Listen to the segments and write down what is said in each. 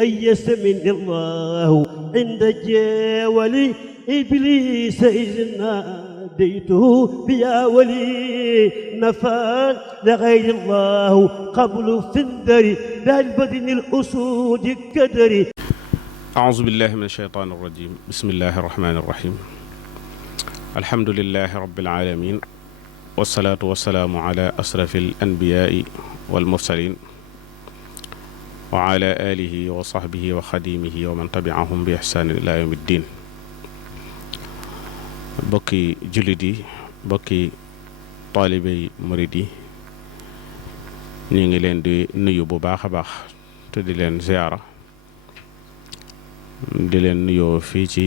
أيس من الله عند جاولي إبليس إذ ناديته بيا ولي نفى لغير الله قبل فندري بالبدن الأسود كدري. أعوذ بالله من الشيطان الرجيم. بسم الله الرحمن الرحيم. الحمد لله رب العالمين، والصلاة والسلام على أشرف الأنبياء والمرسلين وعلى آله وصحبه وخديمه ومن تبعهم بإحسان إلى يوم الدين. bokki jullit yi, bokki taalibey murid yi, ñu ngi leen di nuyu bu baax a baax te di leen ziyaara, di leen nuyoo fii ci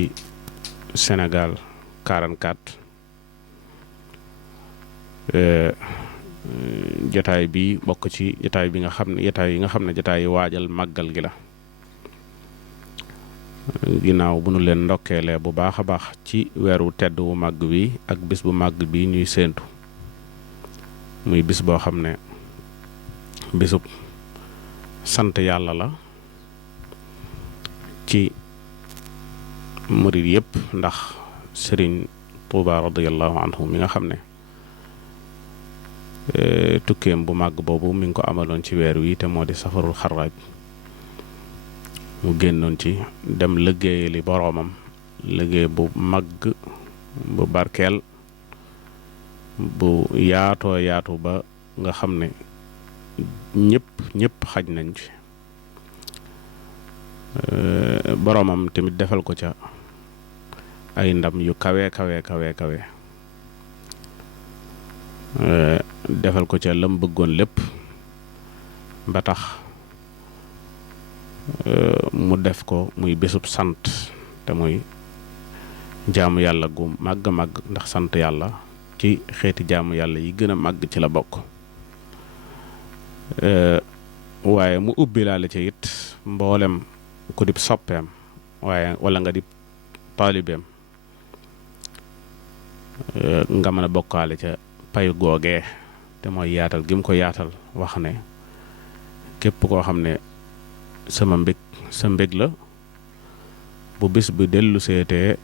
Sénégal 44. jataay bi bokk ci jataay bi nga xam ne jataay yi nga xam ne jataay yi waajal màggal gi la. ginnaaw bu nu leen ndokkeelee bu baax a baax ci weeru tedd wu màgg bi ak bis bu màgg bi ñuy séentu, muy bis boo xam ne bisub sant yàlla la ci murid yépp, ndax Sëriñ Tuuba radiyallahu anhu mi nga xam ne tukkeem bu màgg boobu mi ngi ko amaloon ci weer wi te moo di safarul xarraaj. mu génnoon ci dem liggéey li boroomam, liggéey bu màgg bu barkeel bu yaatoo yaatu ba nga xam ne ñëpp xaj nañ ci. boroomam tamit defal ko ca ay ndam yu kawe defal ko ca lam bëggoon lépp ba tax mu def ko muy bésub sant, te muy jaamu yàlla gu màgg ndax sant yàlla ci xeeti jaamu yàlla yi gën a màgg ci la bokk. waaye mu ubbi laale ci it mboolem ku dib soppeem wala nga di taalibeem nga mën a bokkaale ca payu googee, te mooy yaatal gi mu ko yaatal, wax ne képp koo xam ne sa mbég la bu bis bi dellu seetee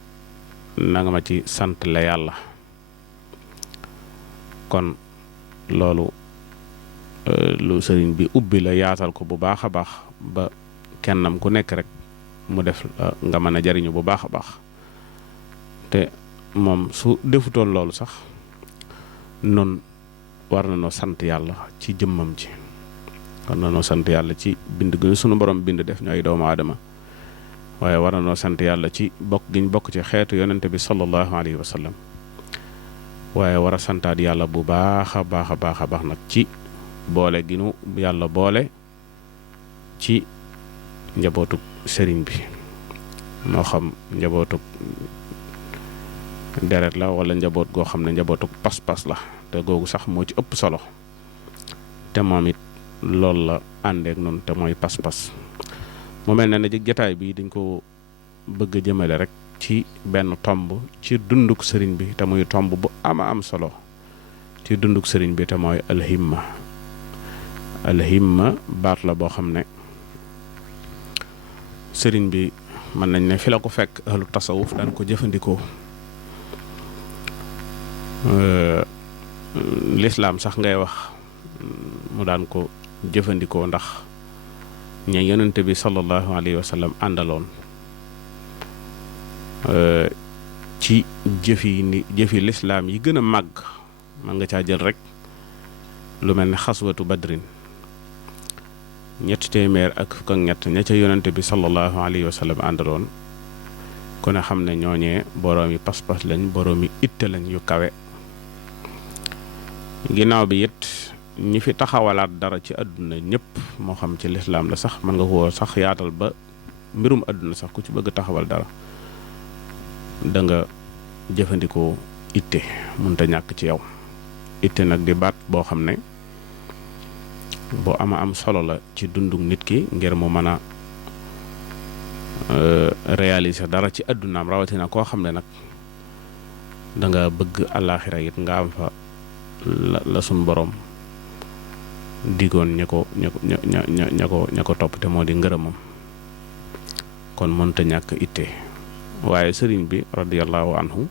na nga ma ci sant la yàlla. kon loolu lu sëriñ bi ubbi la, yaatal ko bu baax a baax ba kennam ku nekk rek mu def nga mën a jariñu bu baax a baax. te moom su defutoon loolu sax nun war na noo sant yàlla ci jëmmam ji, war na noo sant yàlla ci bind gi sunu borom bind def ñu ay doomu aadama, waaye war na noo sant yàlla ci bokk giñ bokk ci xeetu yonente bi sallallahu alayhi wa sallam, waaye war a santaat yàlla bu baax a baax nag ci boole gi nu yàlla boole ci njabootuk sëriñ bi, moo xam njabootuk deret la wala njaboot goo xam ne njabootuk pas-pas la, te googu sax moo ci ëpp solo. te moom it loolu la àndeek noonu, te mooy pas-pas. mu mel ne jataay bi dañ ko bëgg a jëmale rek ci benn tomb ci dunduk sëriñ bi, te muy tomb bu am solo ci dunduk sëriñ bi, te mooy alhimma baat la boo xam ne sëriñ bi mën nañ ne fi la ko fekk ahlu tasawuf daan ko jëfandikoo. lislaam sax ngay wax mu daan ko jëfandikoo, ndax ña yonente bi sallallahu alayhi wa sallam àndaloon ci jëfi lislaam yi gën a màgg. man nga caa jël rek lu mel ne xaswatu badrin, 300 ña ca yonente bi sallallahu alayhi wa sallam àndaloon, ku ne xam ne ñooñee boroomi pas-pas lañ, boroomi itte lañ yu kawe. ginnaaw bi it ñi fi taxawalaat dara ci àdduna ñëpp, moo xam ci lislaam la sax, mën nga koo sax yaatal ba mbirum àdduna sax, ku ci bëgg taxawal dara da nga jëfandikoo itte, mënta ñàkk ci yow. itte nag di baat boo xam ne boo am solo la ci dunduk nit ki, ngir mu mën a réaliser dara ci àddunaam, rawatina koo xam ne nag da nga bëgg àllaaxira it nga am fa la sun borom digoon ña ko topp te moo di ngërëmam. kon mënta ñàkk itte waaye sëriñ bi radiyallahu anhu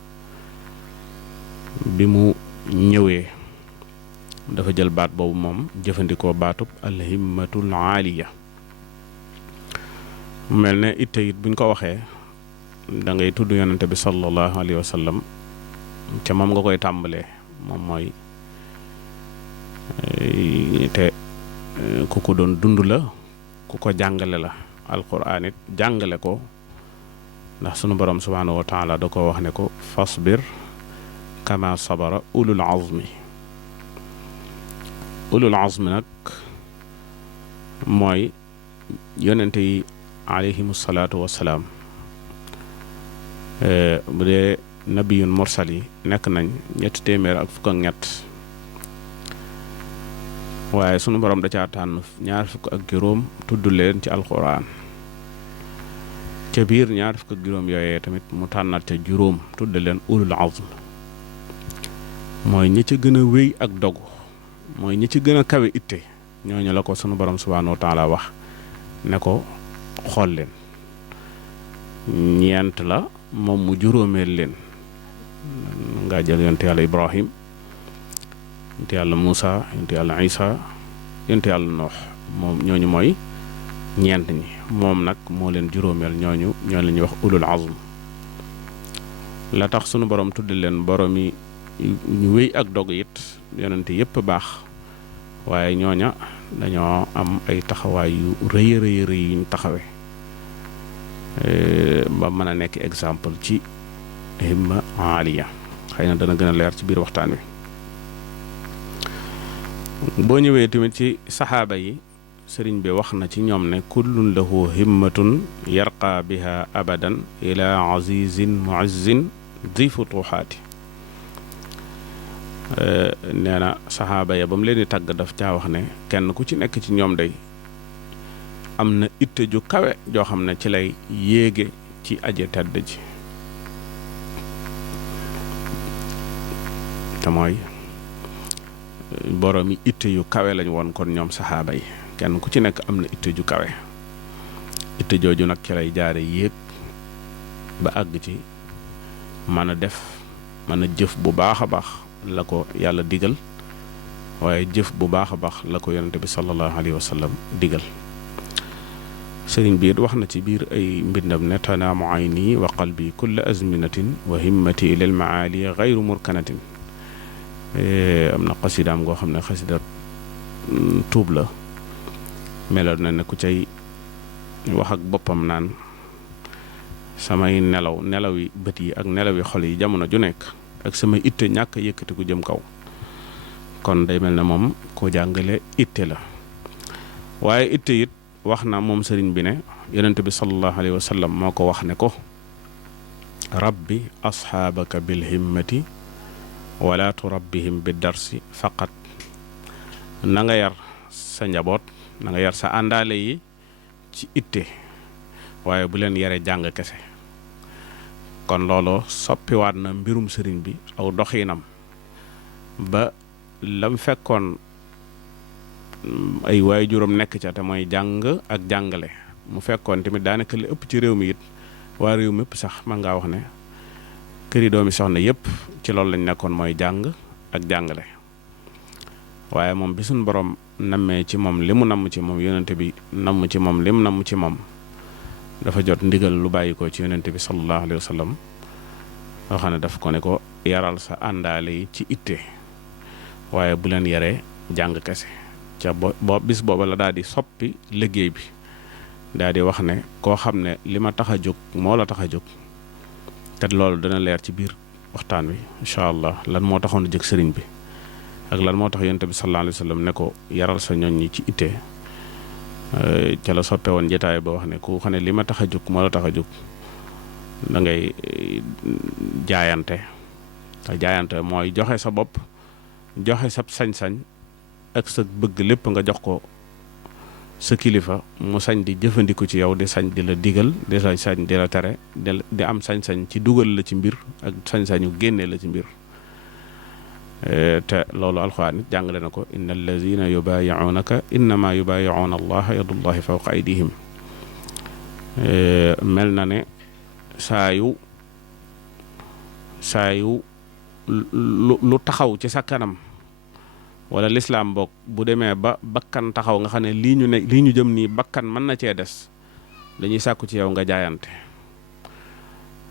bi mu ñëwee dafa jël baat boobu moom jëfandikoo baatub alhimmatul aaliya mel ne itte it buñ ko waxee da ngay tudd yonente bi sallallahu alayhi wa sallam ca moom nga koy tàmbalee moom mooy te ku ko doon dund la ku ko jàngale la alquran it jàngale ko ndax sunu borom subhanahu wa taala da ko wax ne ko fasbir kama sabara ulul azmi nag mooy yonente yi alayhimu salaatu wassalaam bu dee nabiyun mursal yi nekk nañ 323 waaye sunu borom da caa tànn 25 tudd leen ci alquran ca biir 25 yooyee tamit mu tànnat ca juróom tudd leen ulul azm mooy ñi ci gën a wéy ak dogu mooy ñi ci gën a kawe itte ñooñu la ko sunu borom subhanahu wa taala wax ne ko xool leen ñeent la moom mu juróomeel leen nga jël yonte yàlla Ibrahim yonte yàlla Muusa yonte yàlla Isa yonte yàlla Noox moom ñooñu mooy ñeent ñi moom nag moo leen juróomeel ñoo la ñuy wax ulul azm la tax sunu borom tudd leen borom yi ñu wéy ak dog it yonente yépp baax waaye ñooña dañoo am ay taxawaay yu rëy yuñ taxawe ba mën a nekk exemple ci himma aaliya xëy na dana gën a leer ci biir waxtaan wi boo ñëwee tamit ci saxaaba yi sëriñ bi wax na ci ñoom ne kullun lahu himmatun yarqa biha abadan ila azizin muazzin di futuxaati nee na saxaaba ya ba mu leen di tàgg daf caa wax ne kenn ku ci nekk ci ñoom day am na itte ju kawe joo xam ne ci lay yéege ci aje tedd ji te mooy borom yi itte yu kawe lañ woon kon ñoom saxaaba yi kenn ku ci nekk am na itte ju kawe itte jooju nag ci lay jaare yéeg ba àgg ci mën a def mën a jëf bu baax a baax la ko yàlla digal waaye jëf bu baax a baax la ko yonente bi sallallahu alayhi wa sallam digal sëriñ bi it wax na ci biir ay mbindam ne tanaamu ayni wa qalbi kulla azminatin wa himmati ilal maali gayru murkanatin am na xasidaam goo xam ne xasida tuub la meloon na ne ku cay wax ak boppam naan samay nelaw yi bët yi ak nelaw yi xol yi jamono ju nekk ak samay itte ñàkk yëkkati ku jëm kaw kon day mel ne moom ko jàngale itte la waaye itte it wax na moom sëriñ bi ne yonent bi sallallahu alayhi wa sallam moo ko wax ne ko rabbi asxaabaka bil himmati wala turabbihim bi darsi faqat na nga yar sa njaboot na nga yar sa àndaale yi ci itte waaye bu leen yare jàng kese kon loolu soppiwaat na mbirum sëriñ bi aw doxiinam ba lam fekkoon ay waay juróom nekk ca te mooy jàng ak jàngale mu fekkoon tamit daanaka li ëpp ci réew mi it waa réew mi ëpp sax man ngaa wax ne këri doomi soxna yëpp ci loolu lañ nekkoon mooy jàng ak jàngale waaye moom bi suñ borom nammee ci moom li mu namm ci moom yonente bi namm ci moom li mu namm ci moom dafa jot ndigal lu bàyyi ko ci yonente bi sallallahu alayhi wa sallam loo xam ne daf ko ne ko yaral sa àndaale yi ci itte waaye bu leen yaree jàng kese ca bis booba la daal di soppi liggéey bi daal di wax ne koo xam ne li ma tax a jóg moo la tax a jóg te loolu dana leer ci biir waxtaan wi incha allah lan moo taxoon a jëg sëriñ bi ak lan moo tax yonent bi sallallahu alayhi wa sallam ne ko yaral sa ñoñ ñi ci itte ca la soppe woon jotaay ba wax ne ku xam ne li ma tax a jóg moo la tax a jóg da ngay jaayante te jaayante mooy joxe sa bopp joxe sa sañ-sañ ak sa bëgg lépp nga jox ko sa kilifa mu sañ di jëfandiku ci yow di sañ di la digal di la sañ di la tere di am sañ-sañ ci dugal la ci mbir ak sañ-sañu génne la ci mbir te loolu alxuraan it jàngale na ko inna allazina yubaayi'unaka innama yubaayi'una allaha yadullahi fawqa aydihim mel na ne saa yu lu taxaw ci sa kanam wala lislaam bokk bu demee ba bakkan taxaw nga xam ne lii ñu jëm nii bakkan mën na cee des dañuy sàkku ci yow nga jaayante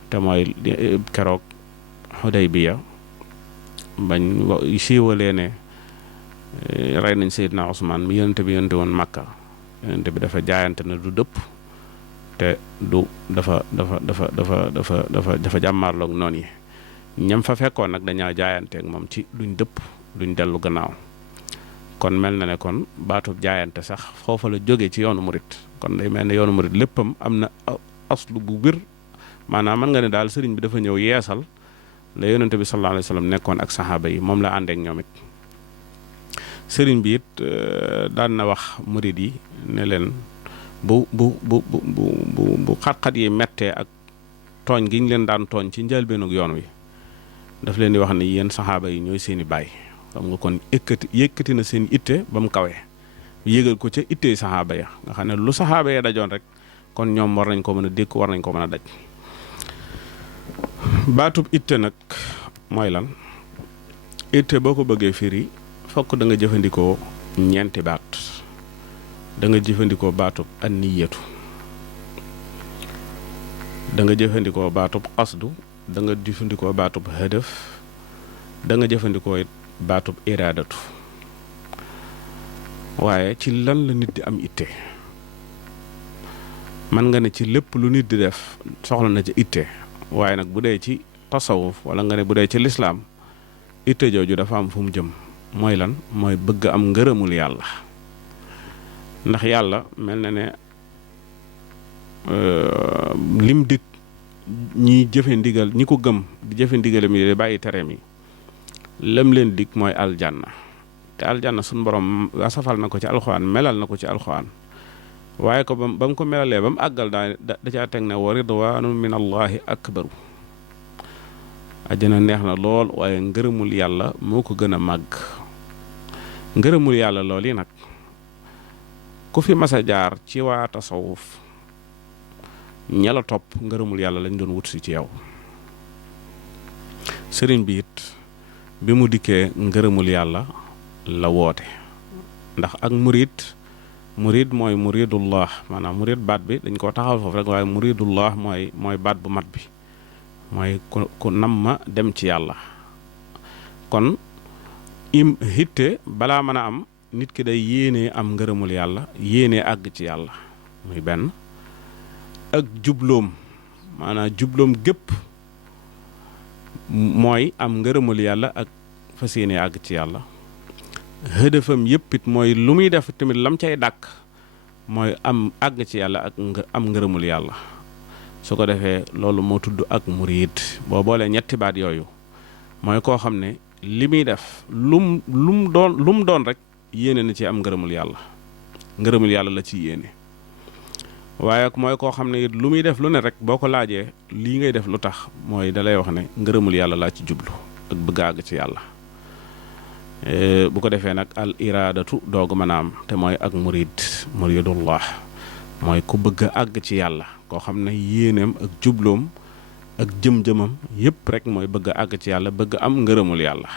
te mooy keroog Xudaybiya bañ siiwalee ne rey nañ Seydina Usmaan mi yonente bi yonente woon Makka yonente bi dafa jaayante ne du dëpp te du dafa jàmmaarloog noonu yi ñam fa fekkoon nag dañaa jaayanteeg moom ci duñ dëpp duñ dellu gannaaw kon mel na ne kon baatub jaayante sax foofa la jóge ci yoonu murit kon day mel ne yoonu murit léppam am na aslu bu bir maanaam mën nga ne daal sëriñ bi dafa ñëw yeesal la yonente bi sallallahu alayhi wa sallam nekkoon ak saxaaba yi moom la àndeek ñoom it sëriñ bi it daan na wax murit yi ne leen bu xat-xat yi mettee ak tooñ gi ñu leen daan tooñ ci njëlbeenug yoon wi daf leen di wax ne yéen saxaaba yi ñooy seeni baay xam nga kon yëkkati na seen itte ba mu kawee yégal ko ca ittey saxaaba ya nga xam ne lu saxaaba ya dajoon rek kon ñoom war nañ ko mën a dékk war nañ ko mën a daj baatub itte nag mooy lan itte boo ko bëggee firi fokk da nga jëfandikoo ñeenti baat da nga jëfandikoo baatub anniyatu da nga jëfandikoo baatub qasdu da nga jëfandikoo baatub hadaf da nga jëfandikoo it baatub iraadatu waaye ci lan la nit di am itte man nga ne ci lépp lu nit di def soxla na ci itte waaye nag bu dee ci tasawuf wala nga ne bu dee ci lislaam itte jooju dafa am fu mu jëm mooy lan mooy bëgg am ngërëmul yàlla ndax yàlla mel na ne lim dik ñi jëfe ndigal ñi ko gëm di jëfe ndigal mi di bàyyi tere mi lam leen dik mooy aljanna te aljanna suñu borom wasafal na ko ci alxuraan melal na ko ci alxuraan waaye ko ba mu ko melalee ba mu àggal da caa teg ne wa ridwaanun min allahi akbaru àjjana neex na lool waaye ngërëmul yàlla moo ko gën a màgg ngërëmul yàlla lool yi nag ku fi mas a jaar ci waa tasawuf ña la topp ngërëmul yàlla lañ doon wut si ci yow sëriñ bi it bi mu dikkee ngërëmul yàlla la woote ndax ak murid mooy muridullah maanaam murid baat bi dañ koo taxawal foofu rek waaye muridullah mooy baat bu mat bi mooy ku nam ma dem ci yàlla kon hitte balaa mën a am nit ki day yéenee am ngërëmul yàlla yéenee àgg ci yàlla muy benn ak jubloom maanaam jubloom gépp mooy am ngërëmul yàlla ak fas yéenee àgg ci yàlla hëdëfam yëpp it mooy lu muy def tamit lam cay dàkk mooy am àgg ci yàlla ak am ngërëmul yàlla su ko defee loolu moo tudd ak murid boo boolee ñetti baat yooyu mooy koo xam ne li muy def lum doon rek yéene na ci am ngërëmul yàlla la ci yéene waaye mooy koo xam ne it lu muy def lu ne rek boo ko laajee lii ngay def lu tax mooy dalay wax ne ngërëmul yàlla laa ci jublu ak bëgg àgg ci yàlla bu ko defee nag al iraadatu doogu mën a am te mooy ak muridullah mooy ku bëgg a àgg ci yàlla koo xam ne yéeneem ak jubloom ak jëm-jëmam yépp rek mooy bëgg a àgg ci yàlla bëgg am ngërëmul yàlla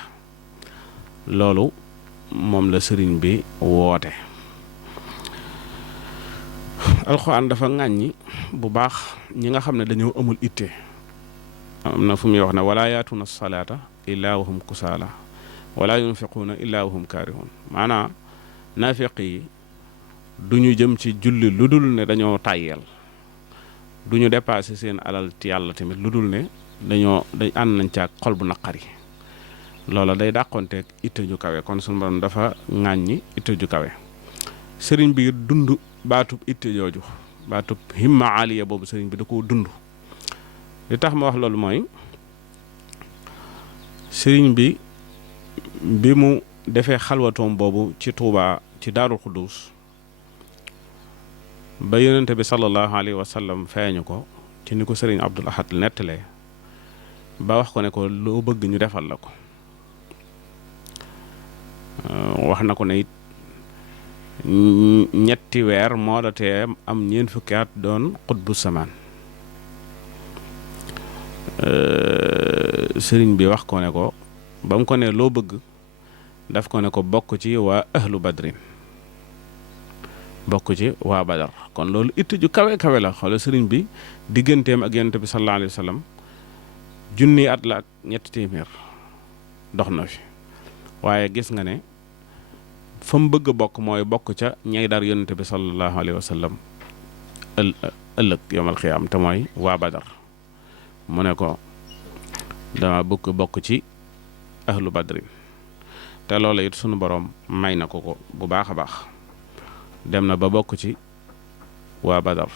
loolu moom la sëriñ bi woote alxuraan dafa ŋàññi bu baax ñi nga xam ne dañoo amul itte am na fu muy wax ne wala yaatuna salaata illaa wahum kusaala wala yunfiquuna illaa wahum kaarihun maanaam naafiq yi du ñu jëm ci julli lu dul ne dañoo tàyyeel du ñu dépassé seen alal ci yàlla tamit lu dul ne dañ ànd nañ caag xol bu naqari loola day dàqonteeg itte ju kawe kon sunu borom dafa ŋàññi itte ju kawe sëriñ bi dund baatub itte jooju baatub himma aliya boobu sëriñ bi da koo dund li tax ma wax loolu mooy sëriñ bi mu defee xalwatoom boobu ci Tuubaa ci Daarul Xuddus ba yonente bi sallallahu alayhi wa sallam feeñu ko ci ni ko sëriñ Abdul Ahad nettalee ba wax ko ne ko loo bëgg ñu defal la ko wax na ko ne it ñetti weer moo la tee am ñeent fukki at doon xutbu samaan. sëriñ bi wax ko ne ko ba mu ko ne loo bëgg daf ko ne ko bokk ci waa ahlu badrin, bokk ci waa badar. kon loolu itte ju kawe kawe la. xoolal sëriñ bi digganteem ak yonent bi sallallahu alayhi wa sallam junni at la ak ñetti téeméer dox na fi, waaye gis nga ne fa mu bëgg a bokk mooy bokk ca ñay dar yonent bi sallallahu alayhi wa sallam ëllëg yawmal xiyaam te mooy waa badar. mu ne ko dama bëgg bokk ci ahlu badrin, te loola it sunu boroom may na ko bu baax a baax. dem na ba bokk ci waa badar.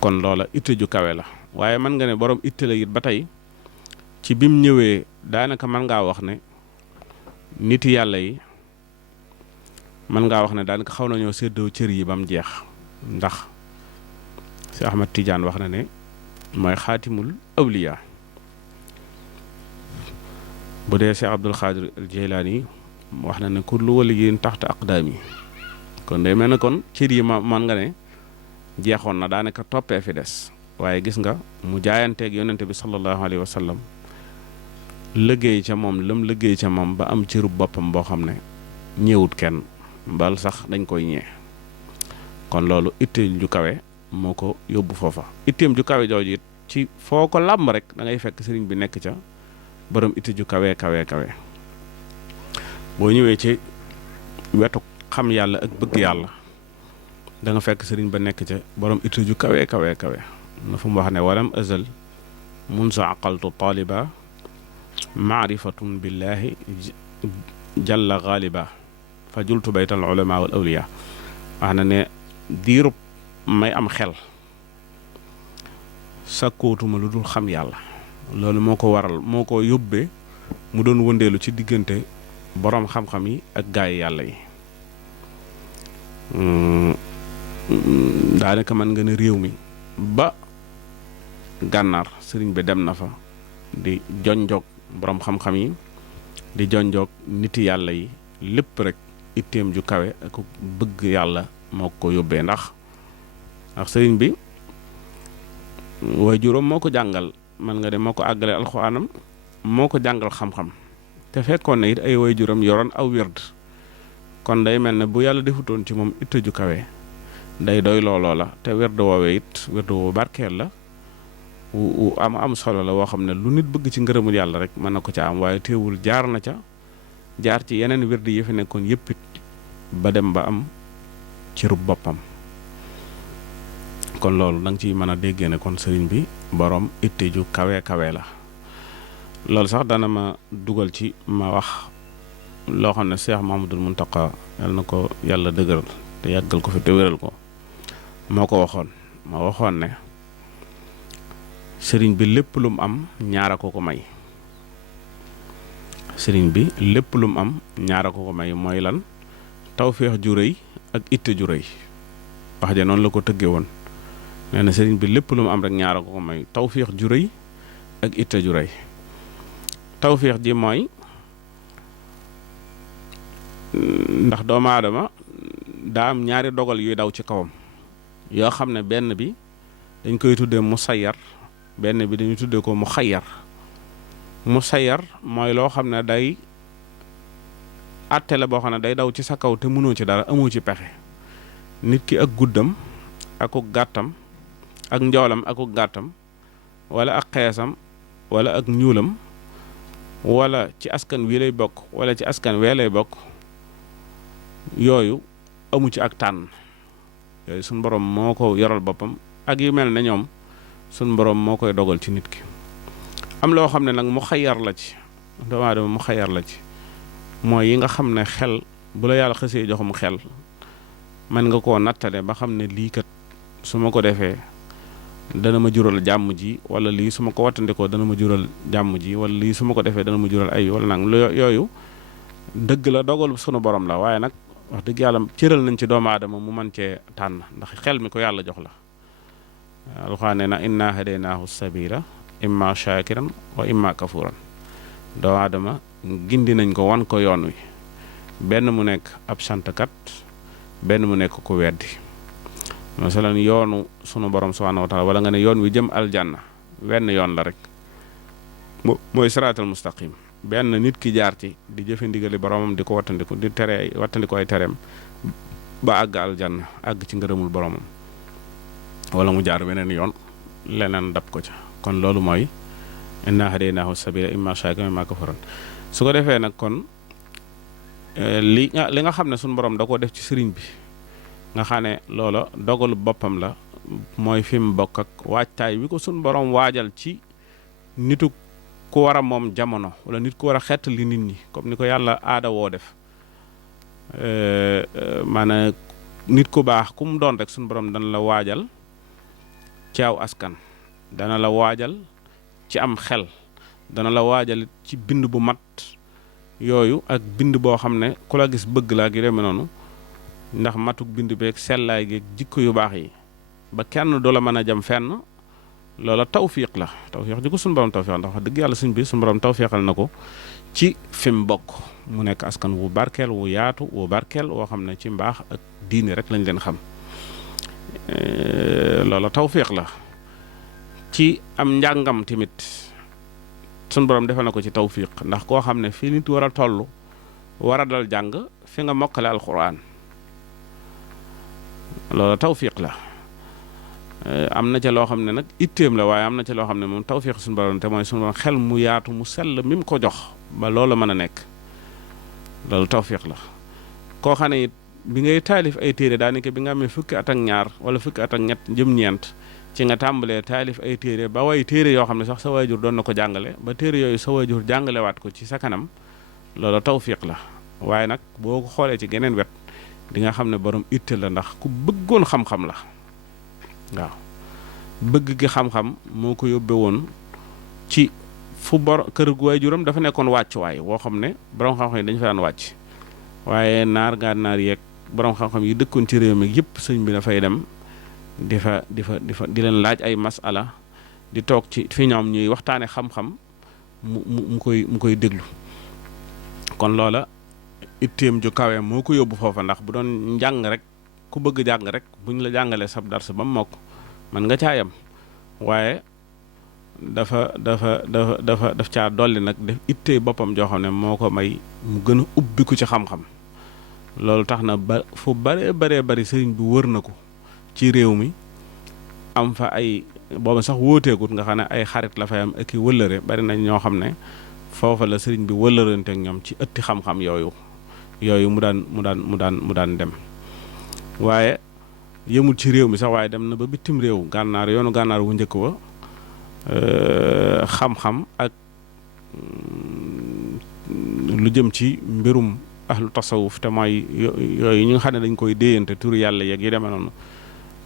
kon loola itte ju kawe la, waaye mën nga ne borom itte la it ba tey ci bim ñëwee daanaka mën ngaa wax ne niti yàlla yi mën ngaa wax ne daanaka xaw nañoo séddoo cër yi ba mu jeex. ndax si Ahmad Tidiane wax na ne mooy xaatimul awliya. bu dee Cheikh Abdul Xaadir al Jeylaani wax na ne kullu waliyin taxta aqdaami. kon day mel ne kon cër yi man nga ne jeexoon na daanaka toppee fi des, waaye gis nga mu jaayanteeg yonente bi sallallahu alayhi wa sallam liggéey ca moom lam liggéey ca moom ba am cërub boppam boo xam ne ñëwut kenn bal sax dañ koy ñee. kon loolu itteem ju kawe moo ko yóbbu foofa. itteem ju kawe jooju it ci foo ko làmb rek da ngay fekk sëriñ bi nekk ca borom itte ju kawe kawe kawe. boo ñëwee ci wetu xam yàlla ak bëgg yàlla da nga fekk sëriñ ba nekk ca borom itte ju kawe kawe kawe. na fu mu wax ne walam azal munsa aqaltu taaliba maarifatun billahi jalla gaaliba fa jultu baytal ulama wal awliya. wax na ne diirub may am xel sakkootuma lu dul xam yàlla. loolu moo ko waral moo ko yóbbee mu doon wëndeelu ci diggante boroom xam-xam yi ak gaay yàlla yi. daanaka mën nga ne réew mi ba gànnaar sëriñ bi dem na fa di jonjoog boroom xam-xam yi di jonjoog niti yàlla yi, lépp rek itteem ju kawe ak bëgg yàlla moo ko yóbbee. ndax sëriñ bi way juróom moo ko jàngal, man nga de moo ko àggale alxuraanam, moo ko jàngal xam-xam, te fekkoon na it ay way juróom yoroon aw wird. kon day mel ne bu yàlla defutoon ci moom itte ju kawe day doy looloo la. te wird woowee it wird woo barkeel la, wu am solo la woo xam ne lu nit bëgg ci ngërëmul yàlla rek mën na ko ca am. waaye teewul jaar na ca jaar ci yeneen wird yi fi nekkoon yëpp it ba dem ba am ci rub boppam. kon loolu da nga ciy mën a déggee ne kon sëriñ bi borom itte ju kawe kawe la. loolu sax dana ma dugal ci ma wax loo xam ne Cheikh Mouhamadoul Mountakha yal na ko yàlla dëgëral te yàggal ko fi te wéral ko moo ko waxoon. moo waxoon ne sëriñ bi lépp lu mu am ñaara ko ko may. sëriñ bi lépp lu mu am ñaara ko ko may mooy lan? tawféex ju rëy ak itte ju rëy. wax ja noonu la ko tëggee woon. nee na sëriñ bi lépp lu mu am rek ñaara ko ko may, tawféex ju rëy ak itte ju rëy. tawféex ji mooy ndax doomu aadama daa am ñaari dogal yuy daw ci kawam yoo xam ne benn bi dañ koy tuddee mu sayar, benn bi dañuy tuddee ko mu xayar. mu sayar mooy loo xam ne day àtte la boo xam ne day daw ci sa kaw te mënoo ci dara, amoo ci pexe. nit ki ak guddam akuk gàttam ak njoolam akuk gàttam wala ak xeesam wala ak ñuulam wala ci askan wi lay bokk wala ci askan wee lay bokk, yooyu amu ci ak tànn. yooyu suñ borom moo ko yoral boppam ak yu mel ne ñoom suñ borom moo koy dogal ci nit ki. am loo xam ne nag mu xayar la ci doomu aadama, mu xayar la ci mooy yi nga xam ne xel bu la yàlla xësee joxum xel mën nga koo nattale ba xam ne lii kat su ma ko defee dana ma jural jàmm ji, wala lii su ma ko wattandikoo dana ma jural jàmm ji, wala lii su ma ko defee dana ma jural ay wala nag yooyu dëgg la dogal sunu borom la. waaye nag wax dëgg yàlla cëral nañ ci doomu aadama mu mën cee tànn ndax xel mi ko yàlla jox la. alxuraan nee na inna hadaynaahu sabila imma shakiran wa imma kafuran. doomu aadama gindi nañ ko wan ko yoon wi, benn mu nekk ab santkat, benn mu nekk ku weddi. masalan yoonu sunu borom subhanahu wa taala wala nga ne yoon wi jëm aljanna wenn yoon la rek mooy siraatal mustaqim, benn nit ki jaar ci di jëfe ndigali boromam di ko wattandiku di tere wattandiku ay tereem ba àgg aljanna àgg ci ngërëmul boromam, wala mu jaar weneen yoon leneen dab ko ca. kon loolu mooy inna hadaynaahu sabila imma shakiran imma kafuran. su ko defee nag kon li nga xam ne sunu borom da koo def ci sëriñ bi nga xam ne loola dogalu boppam la, mooy fi mu bokk ak waajtaay wi ko sunu borom waajal ci nitu ku war a moom jamono wala nit ku war a xettali nit ñi, comme ni ko yàlla aada woo def. maanaam nit ku baax ku mu doon rek sunu borom dana la waajal ci aw askan, dana la waajal ci am xel, dana la waajal ci bind bu mat yooyu ak bind boo xam ne ku la gis bëgg laa gi demee noonu, ndax matuk bind beeg sellaay geeg jikko yu baax yi ba kenn du la mën a jam fenn. loola tawfiq la, tawfiq ji ko sunu borom tawfiq ndax wax dëgg yàlla suñ bi sunu borom tawfiqal na ko ci fi mu bokk, mu nekk askan wu barkeel wu yaatu wu barkeel woo xam ne ci mbaax ak diine rek lañ leen xam. loola tawfiq la ci am njàngam tamit sunu borom defal na ko ci tawfiq, ndax koo xam ne fii nit war a toll war a dal jàng fi nga mokkale alquran, loola tawfiq la. am na ca loo xam ne nag itteem la, waaye am na ca loo xam ne moom tawfiq suñu borom te mooy suñu borom xel mu yaatu mu sell mi mu ko jox ba loola mën a nekk, loolu tawfiq la. koo xam ne it bi ngay taalif ay téere daanaka bi nga amee fukki at ak ñaar wala fukki at ak ñett jëm ñeent ci nga tàmbalee taalif ay téere ba way téere yoo xam ne sax sa waajur doon na ko jàngale ba téere yooyu sa waajur jàngalewaat ko ci sa kanam, loolu tawfiq la. waaye nag boo ko xoolee ci geneen wet di nga xam ne borom itte la, ndax ku bëggoon xam-xam la. waaw bëgg gi xam-xam moo ko yóbbe woon ci fu kër gu waajuram dafa nekkoon wàccuwaay woo xam ne borom xam-xam yi dañu fa daan wàcc, waaye naar gànnaar yeeg borom xam-xam yi dëkkoon ci réew mi yëpp sëñ bi dafay dem di leen laaj ay masala, di toog ci fi ñoom ñuy waxtaane xam-xam mu koy déglu. kon loola itteem ju kawe moo ko yóbbu foofa, ndax bu doon njàng rek ku bëgg jàng rek buñ la jàngalee sab dars ba mu mokk man nga caa yem, waaye daf caa dolli nag def ittee boppam joo xam ne moo ko may mu gën a ubbiku ci xam-xam. loolu tax na ba fu baree bari sëriñ bi wër na ko ci réew mi, am fa ay booba sax wóoteekut nga xam ne ay xarit la fay am ak i wëllëre bari nañ ñoo xam ne foofa la sëriñ bi wëllërante ak ñoom ci ëtti xam-xam yooyu mu daan dem. waaye yëmul ci réew mi sax waaye dem na ba bitim réew, gànnaar yoonu gànnaar wu njëkk wa xam-xam ak lu jëm ci mbirum ahlu tasawuf te mooy yooyu ñi nga xam ne dañ koy déyante turu yàlla yeeg yi demee noonu,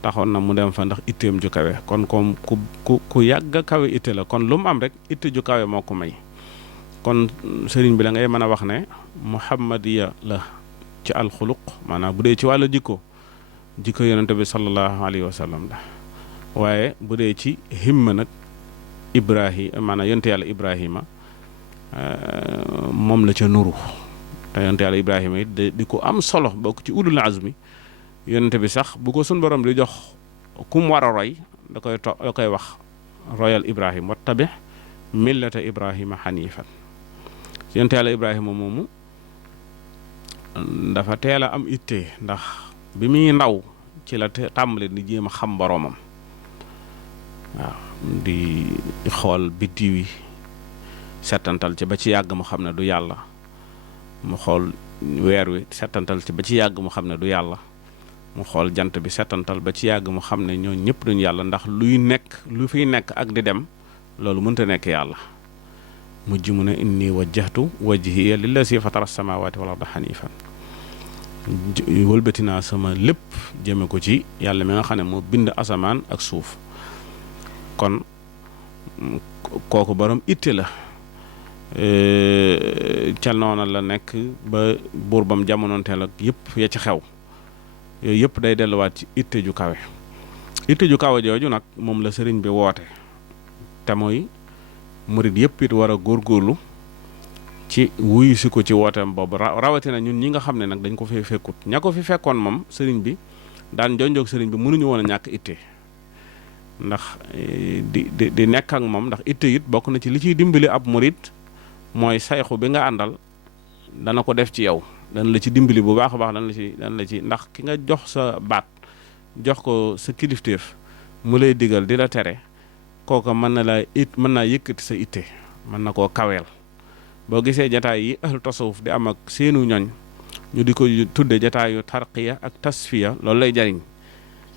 taxoon na mu dem fa ndax itteem ju kawe. kon comme ku yàgg a kawe itte la, kon lu mu am rek itte ju kawe moo ko may. kon sëriñ bi la ngay mën a wax ne muhammadiya la ci alxuluq, maanaam bu dee ci wàllu jikko yonente bi sallallahu alayhi wa sallam la. waaye bu dee ci himma nag maanaam yonente yàlla ibrahima moom la ca nuru, te yonente yàlla ibrahima it di ko am solo bokk ci ulul azmi. yonente bi sax bu ko sun borom di jox kum war a roy da koy wax royal ibrahima wattabi millata ibrahima hanifan. yonente yàlla ibrahima moomu dafa teel a am itte, ndax bi muy ndaw ci la tàmbali di jéem a xam boroomam. waaw di xool biddiw yi settantal ci ba ci yàgg mu xam ne du yàlla, mu xool weer wi settantal ci ba ci yàgg mu xam ne du yàlla, mu xool jant bi settantal ba ci yàgg mu xam ne ñoo ñëpp duñu yàlla, ndax lu fiy nekk ak di dem loolu mënta nekk yàlla. mujj mu ne inni wajjahtu wajhiya lillazi fatara samawati wal arda hanifan, wëlbati naa sama lépp jëme ko ci yàlla mi nga xam ne moo bind asamaan ak suuf. kon kooku borom itte la, ca noona la nekk ba buur bam jamonoonteel ak yëpp ya ci xew yooyu yëpp day delluwaat ci itte ju kawe. itte ju kawe jooju nag moom la sëriñ bi woote, te mooy murid yëpp it war a góorgóorlu ci wuyu si ko ci wooteem boobu rawatina ñun ñi nga xam ne nag dañ ko fi fekkut ña ko fi fekkoon moom sëriñ bi daan jonjoog sëriñ bi mënuñu woon a ñàkk itte ndax di nekk ak moom ndax itte it bokk na ci li ciy dimbali ab murit mooy sayxu bi nga àndal dana ko def ci yow dana la ci dimbali bu baax a baax dana la ci ndax ki nga jox sa baat jox ko sa kilifteef mu lay digal di la tere kooka mën naa yëkkati sa itte mën na koo kaweel boo gisee jataay yi ahlu tasawuf di am ak seenu ñoñ ñu di ko tudde jataayu tarqiya ak tasfiya loolu lay jariñ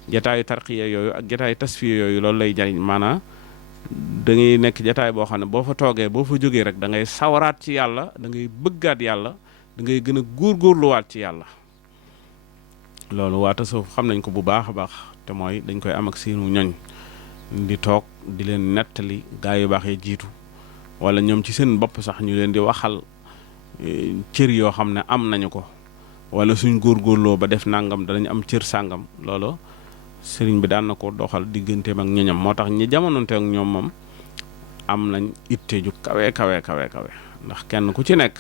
jataayu tarqiya yooyu ak jataayu tasfiya yooyu loolu lay jariñ maanaam da ngay nekk jataay boo xam ne boo fa toogee boo fa jógee rek da ngay sawaraat ci yàlla da ngay bëggaat yàlla da ngay gën a góorgóorluwaat ci yàlla loolu waa tasawuf xam nañ ko bu baax a baax te mooy dañ koy am ak seenu ñoñ di toog di leen nettali gaa yu baax yi jiitu wala ñoom ci seen bopp sax ñu leen di waxal cër yoo xam ne am nañu ko wala suñ góorgóorloo ba def nangam danañ am cër sàngam loolu sëriñ bi daan na ko doxal digganteem ak ñoñam moo tax ñi jamononte ak ñoom moom am nañ itte ju kawe kawe kawe kawe ndax kenn ku ci nekk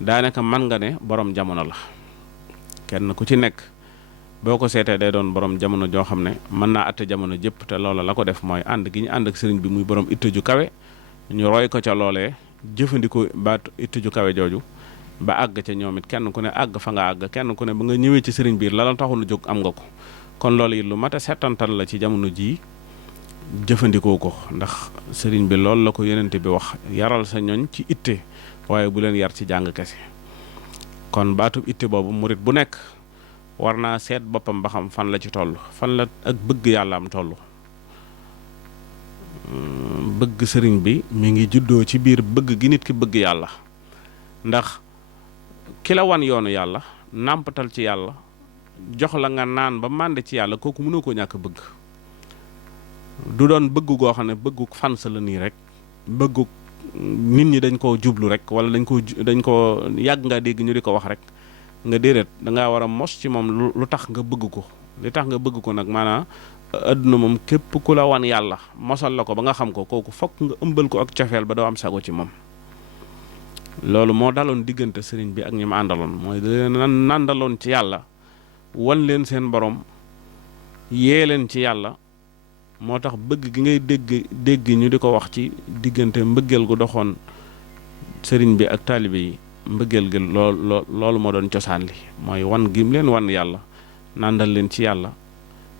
daanaka man nga ne borom jamono la kenn ku ci nekk boo ko seetee day doon borom jamono joo xam ne mën naa atte jamono jëpp te loola la ko def mooy ànd gi ñu ànd ak sëriñ bi muy borom itte ju kawe ñu roy ko ca loolee jëfandikoo baatu itte ju kawe jooju ba àgg ca ñoom it kenn ku ne àgg fa nga àgg kenn ku ne ba nga ñëwee ci sëriñ biir la taxul a jóg am nga ko kon loolu it lu mat a settantal la ci jamono jii jëfandikoo ko ndax sëriñ bi loolu la ko yonente bi wax yaral sa ñoñ ci itte waaye bu leen yar ci jàng kese kon baatu itte boobu murit bu nekk war naa seet boppam ba xam fan la ci toll fan la ak bëgg yàlla am toll bëgg sëriñ bi mi ngi juddoo ci biir bëgg gi nit ki bëgg yàlla ndax ki la wan yoonu yàlla nàmpatal ci yàlla jox la nga naan ba mànd ci yàlla kooku mënoo koo ñàkk bëgg du doon bëgg goo xam ne bëggu fans la nii rek bëggu nit ñi dañ koo jublu rek wala dañ ko yàgg nga dégg ñu di ko wax rek nga déedéet dangaa war a mos ci moom lu tax nga bëgg ko li tax nga bëgg ko nag maanaam adduna moom képp ku la wan yàlla mosal la ko ba nga xam ko kooku fokk nga ëmbal ko ak cofeel ba doo am sago ci moom loolu moo daloon diggante sëriñ bi ak ñi ma àndaloon mooy da leen nàndaloon ci yàlla wan leen seen borom yee leen ci yàlla moo tax bëgg gi ngay dégg ñu di ko wax ci diggante mbëggeel gu doxoon sëriñ bi ak taalibe yi mbëggeel gi loolu moo doon cosaan li mooy wan gim leen wan yàlla nàndal leen ci yàlla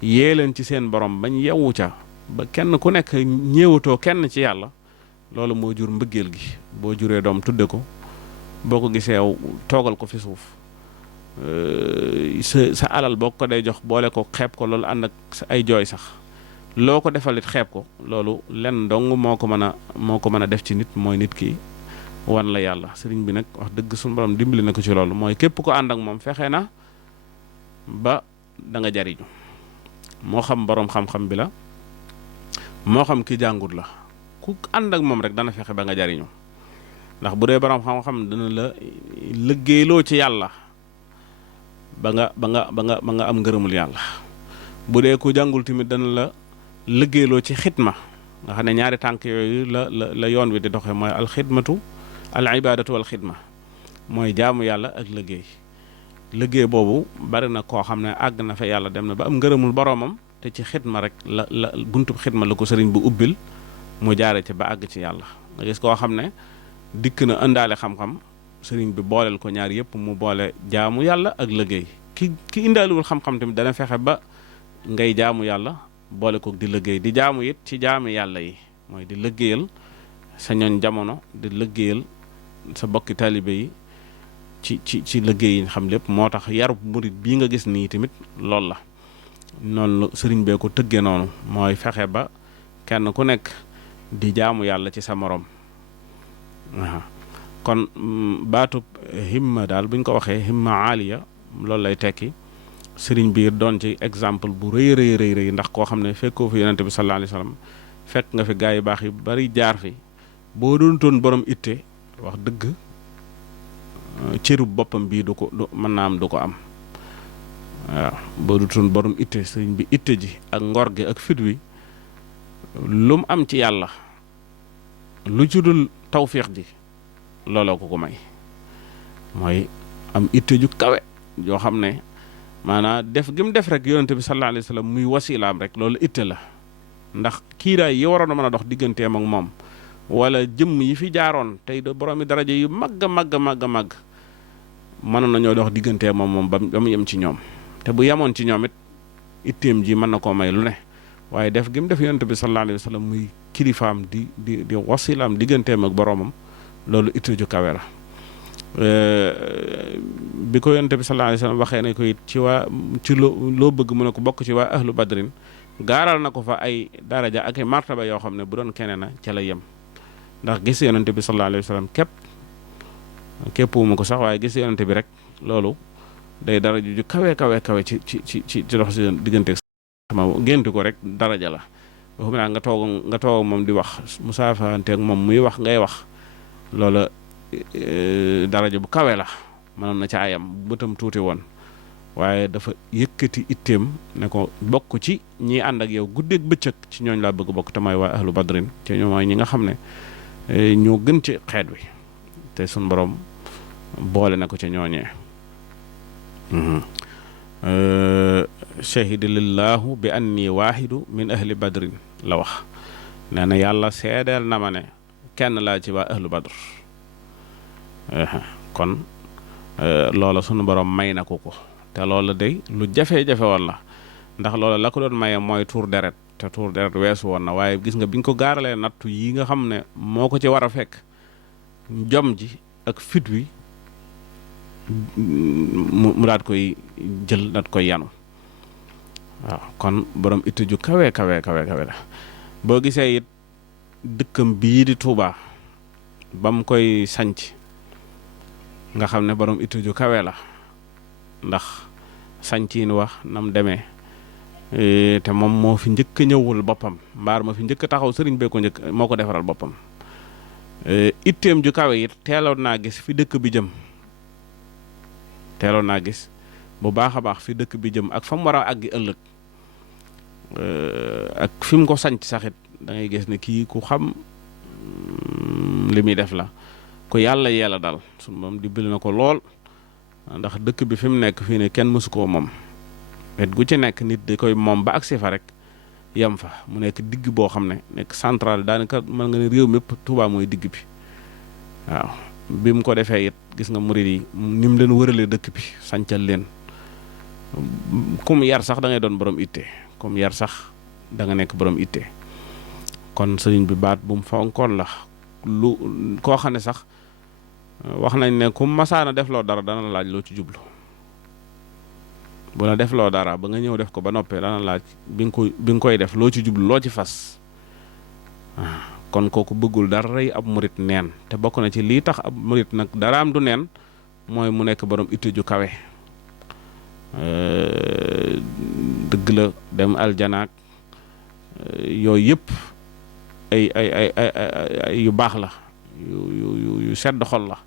yee leen ci seen borom bañ yewwu ca ba kenn ku nekk ñëwatoo kenn ci yàlla loolu moo jur mbëggeel gi boo juree doom tudde ko boo ko gisee toogal ko fi suuf sa alal boo ko dee jox boole ko xeeb ko loolu ànd ak sa ay jooy sax loo ko defalit xeeb ko loolu lenn dong moo ko mën a def ci nit mooy nit ki wan la yàlla sëriñ bi nag wax dëgg suñu borom dimbali na ko ci loolu mooy képp ko ànd ak moom fexe na ba da nga jariñu moo xam borom xam-xam bi la moo xam ki jàngut la ku ànd ak moom rek dana fexe ba nga jariñu ndax bu dee borom xam-xam dana la liggéeyloo ci yàlla ba nga am ngërëmul yàlla bu dee ku jàngul tamit dana la liggéeyloo ci xidma nga xam ne ñaari tànk yooyu la yoon wi di doxee mooy alxidmatu al ibadatu wal xidma mooy jaamu yàlla ak liggéey boobu bari na koo xam ne àgg na fa yàlla dem na ba am ngërëmul boroomam te ci xidma rek la buntub xidma la ko sëriñ bu ubbil mu jaare ci ba àgg ci yàlla nga gis koo xam ne dikk na ëndaale xam-xam sëriñ bi booleel ko ñaar yëpp mu boole jaamu yàlla ak liggéey ki indaaliwul xam-xam tamit dana fexe ba ngay jaamu yàlla boole ko di liggéey di jaamu it ci jaamu yàlla yi mooy di liggéeyal sa ñoñ jamono di liggéeyal sa bokki taalibe yi ci liggéey yi ñu xam lépp moo tax yarub murit bii nga gis nii tamit loolu la noonu sëriñ bee ko tëggee noonu mooy fexe ba kenn ku nekk di jaamu yàlla ci sa morom kon baatub himma daal buñ ko waxee himma aaliya loolu lay tekki sëriñ biir doon ci exemple bu rëy ndax koo xam ne fekkoo fi yonente bi sallallahu alayhi wasallam fekk nga fi gaa yu baax yu bari jaar fi boo doon toon borom itte wax dëgg cërub boppam bii mën naa am du ko am waaw boo doon toon borom itte sëriñ bi itte ji ak ngor gi ak fit wi lu mu am ci yàlla lu ci dul tawfiix ji looloo ko may mooy am itte ju kawe yoo xam ne maanaam def gi mu def rek yonente bi sallallahu alayhi wa sallam muy wasilaam rek loolu itte la ndax kiiraay yi waroon a mën a dox digganteem ak moom wala jëmm yi fi jaaroon tey do boroomi daraja yu màgg a màgg màgg màgg mënoon nañoo dox digganteem moom ba mu yem ci ñoom te bu yemoon ci ñoom it itteem ji mën na koo may lu ne waaye def gi mu def yonente bi sallallahu alayhi wa sallam muy kilifaam di wasilaam digganteem ak boroomam loolu itte ju kawe la bi ko yonente bi sallallahu alayhi wa sallam waxee ne ko it ci loo bëgg mu ne ko bokk ci waa ahlu badrin gaaral na ko fa ay daraja ak ay martaba yoo xam ne bu doon keneen na ca la yem ndax gis yonente bi sallallahu alayhi wa sallam képp wu ma ko sax waaye gis yonente bi rek loolu day daraja ju kawe ci dox si diggante sama géntu ko rek daraja la waxu naa nga toog moom di wax musaafaanteeg moom muy wax ngay wax loola daraja bu kawe la mënoon na ca ayam bëtam tuuti woon waaye dafa yëkkati itteem ne ko bokk ci ñi ànd ak yow guddeeg bëccëg ci ñooñ laa bëgg bokk te mooy waa ahlu badrin te ñoo mooy ñi nga xam ne ñoo gën ci xeet wi te suñ borom boole na ko ca ñooñee shahida lillahu bi anni waahidu min ahli badrin la wax nee na yàlla seedeel na ma ne kenn laa ci waa ahlu badr kon loola sunu borom may na ko te loola day lu jafe-jafe woon la ndax loola la ko doon maye mooy tuur deret te tuur deret weesu woon na waaye gis nga biñ ko gaaralee nattu yi nga xam ne moo ko ci war a fekk jom ji ak fit wi mu daat koy jël daat koy yanu waaw kon borom itte ju kawe la boo gisee it dëkkam bii di Tuubaa ba mu koy sanc nga xam ne borom itte ju kawe la ndax sanciin wax nam demee te moom moo fi njëkk a ñëwul boppam mbaar ma fi njëkk a taxaw sëriñ bee ko njëkk moo ko defaral boppam itteem ju kawe it teeloon naa gis fi dëkk bi jëm teeloon naa gis bu baax a baax fi dëkk bi jëm ak fa mu war a àggi ëllëg ak fi mu ko sanc saxit da ngay gis ne kii ku xam li muy def la ko yàlla yeela dal suñu moom dimbali na ko lool ndax dëkk bi fi mu nekk fii ne kenn mësu koo moom wet gu ci nekk nit da koy moom ba agsi fa rek yem fa mu nekk digg boo xam ne nekk central daanaka mën nga ne réew mépp Tuubaa mooy digg bi waaw bi mu ko defee it gis nga murid yi ni mu leen wëralee dëkk bi sancal leen kum yar sax da ngay doon borom itte kum yar sax da nga nekk borom itte kon sëriñ bi baat bu mu fonkoon la lu koo xam ne sax wax nañ ne ku masaana def loo dara dana laaj loo ci jublu bu la def loo dara ba nga ñëw def ko ba noppee dana laaj bi nga koy def loo ci jublu loo ci fas kon kooku bëggul dara rey ab murit neen te bokk na ci lii tax ab murit nag daraam du neen mooy mu nekk borom itte ju kawe dëgg la dem aljanaak yooyu yëpp ay yu baax la yu sedd xol la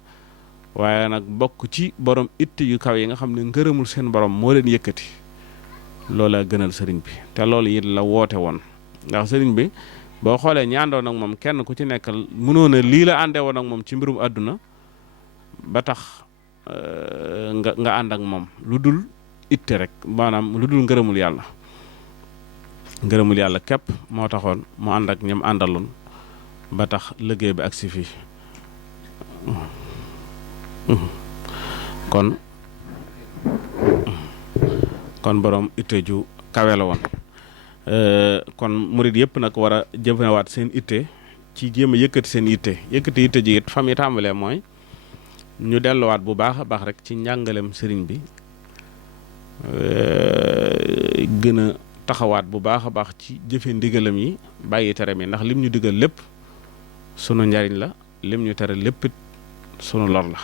waaye nag bokk ci borom itte yu kaw yi nga xam ne ngërëmul seen borom moo leen yëkkati loola gënal sëriñ bi te loolu it la woote woon ndax sëriñ bi boo xoolee ñi àndoon ak moom kenn ku ci nekk mënoon a lii la àndee woon ak moom ci mbirum àdduna ba tax nga ànd ak moom lu dul itte rek maanaam lu dul ngërëmul yàlla képp moo taxoon mu ànd ak ñam àndaloon ba tax liggéey bi ak si fii kon borom itte ju kawe la woon kon murid yëpp nag war a jëmewaat seen itte ci jéem a yëkkati seen itte ji it fam yi tàmbalee mooy ñu delluwaat bu baax a baax rek ci njàngalem sëriñ bi gën a taxawaat bu baax a baax ci jëfe ndigalam yi bàyyi tere mi ndax lim ñu digal lépp sunu njariñ la lim ñu tere lépp sunu lor la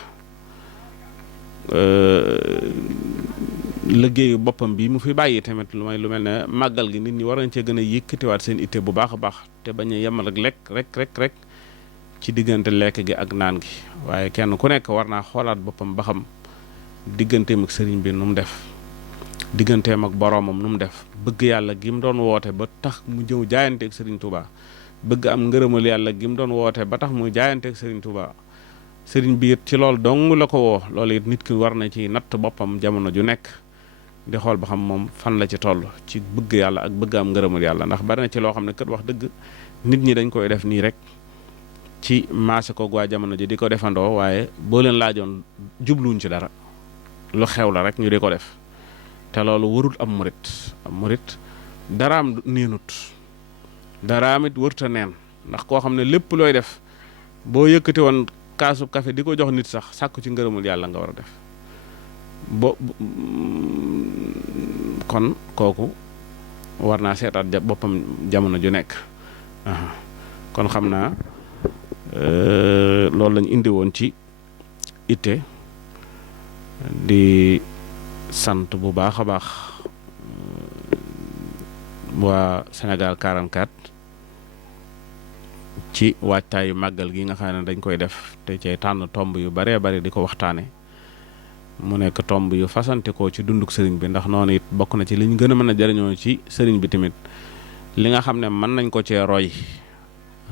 liggéeyu boppam bi mu fi bàyyi tamit lu mel ne màggal gi nit ñi war nañ cee gën a yëkkatiwaat seen itte bu baax a baax te bañ a yemal ak lekk rek ci diggante lekk gi ak naan gi waaye kenn ku nekk war naa xoolaat boppam ba xam digganteem ak sëriñ bi nu mu def digganteem ak boroomam nu mu def bëgg yàlla gi mu doon woote ba tax mu jëw jaayanteeg sëriñ Touba bëgg am ngërëmal yàlla gi mu doon woote ba tax mu jaayanteeg sëriñ Touba sëriñ bi it ci loolu dong la ko woo. loolu it nit ki war na ci natt boppam jamono ju nekk di xool ba xam moom fan la ci toll ci bëgg yàlla ak bëgg am ngërëmul yàlla. ndax bari na ci loo xam ne kat wax dëgg nit ñi dañ koy def nii rek ci maase ko waa jamono ji di ko defandoo, waaye boo leen laajoon jubluwuñ ci dara, lu xew la rek ñu di ko def. te loolu warut am murit daraam neenut, daraam it wërta neen. ndax koo xam ne lépp looy def boo yëkkati woon kaasu café di ko jox nit sax sàkku ci ngërëmul yàlla nga war a def kon kooku war naa seetaat boppam jamono ju nekk. kon xam naa loolu lañ indi woon ci itte di sant bu baax a baax waa Sénégal 44 ci waajtaayu màggal gi nga xam ne dañ koy def te cay tànn tomb yu baree bari di ko waxtaane mu nekk tomb yu fasante ko ci dunduk sëriñ bi. ndax noonu it bokk na ci liñ gën a mën a jariñoo ci sëriñ bi tamit li nga xam ne mën nañ ko cee roy.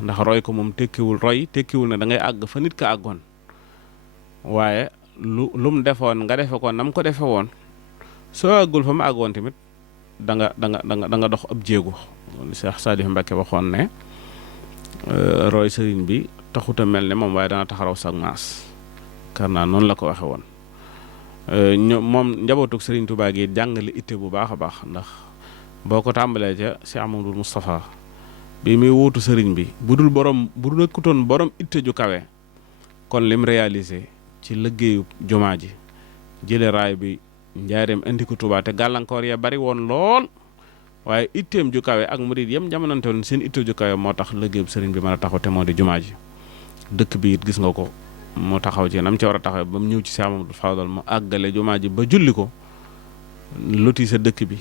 ndax roy ko moom tekkiwul ne da ngay àgg fa nit ka àggoon, waaye lu mu defoon nga defe ko nam ko defe woon, soo àggul fa mu àggoon tamit da nga dox ab jéego. Cheikh Salif Mbacké waxoon ne roy sëriñ bi taxuta mel ne moom waaye dana taxaraw sag maas. kar naa noonu la ko waxe woon. moom njabootug sëriñ Tuubaa gi jàngale itte bu baax a baax. ndax boo ko tàmbalee ca Cheikh Amadou Moustapha bi muy wuutu sëriñ bi bu nekkutoon borom itte ju kawe, kon lim réalisé ci liggéeyu jumaa ji jële raay bi njaareem indi ko Tuubaa te gàllankoor ya bari woon lool, waaye itteem ju kawe ak murid yem jamonante woon seen itte ju kawe moo tax liggéeyu sëriñ bi mën a taxaw te moo di jumaa ji. dëkk bi it gis nga ko mu taxaw ci nam ci war a taxaw ba mu ñëw ci Cheikh Amadou Fadal mu àggale jumaa ji ba julli ko, loti sa dëkk bi,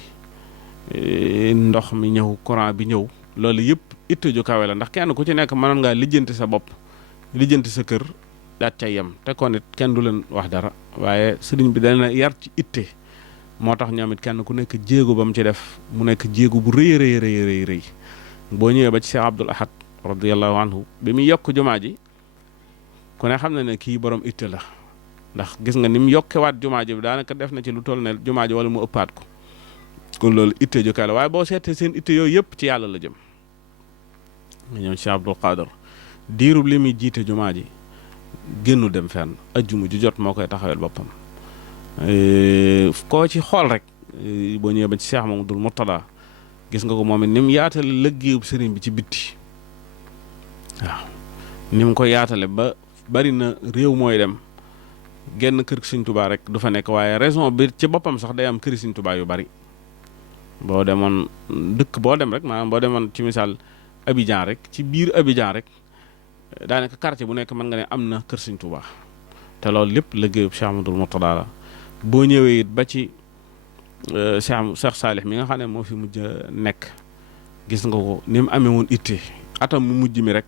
ndox mi ñëw, courant bi ñëw. loolu yëpp itte ju kawe la, ndax kenn ku ci nekk mënoon ngaa lijjanti sa bopp, lijjanti sa kër daat ca yem te kon it kenn du leen wax dara. waaye sëriñ bi dana yar ci itte, moo tax ñoom it kenn ku nekk jéego ba mu ci def mu nekk jéego bu rëy. boo ñëwee ba ci Cheikh Abdoul Ahad radiyallahu anhu bi muy yokk jumaa ji ku ne xam na ne kii borom itte la. ndax gis nga ni mu yokkewaat jumaa ji bi daanaka def na ci lu toll ne jumaa ji wala mu ëppaat ko. kon loolu itte ju kawe la, waaye boo seetee seen itte yooyu yëpp ci yàlla la jëm. nga ñëw Cheikh Abdul Qadir diirub li muy jiite jumaa ji génnu dem fenn, ajjuma ju jot moo koy taxawel boppam. koo ci xool rek boo ñëwee ba ci Cheikh Mamadou Murtada gis nga ko moom it ni mu yaatale liggéeyub sëriñ bi ci bitti. waaw ni mu ko yaatale ba bari na réew mooy dem genn kër Sëriñ Tuubaa rek du fa nekk, waaye raison bi ci boppam sax day am këri Sëriñ Tuubaa yu bari. boo demoon dëkk boo dem rek maanaam boo demoon ci misaal Abidjan rek, ci biir Abidjan rek daanaka quartier bu nekk mën nga ne am na kër Sëriñ Tuubaa. te loolu lépp liggéeyub Cheikh Amadou Murtada la. boo ñëwee it ba ci Cheikh Salih mi nga xam ne moo fi mujj nekk, gis nga ko ni mu amee woon itte. atam mu mujj mi rek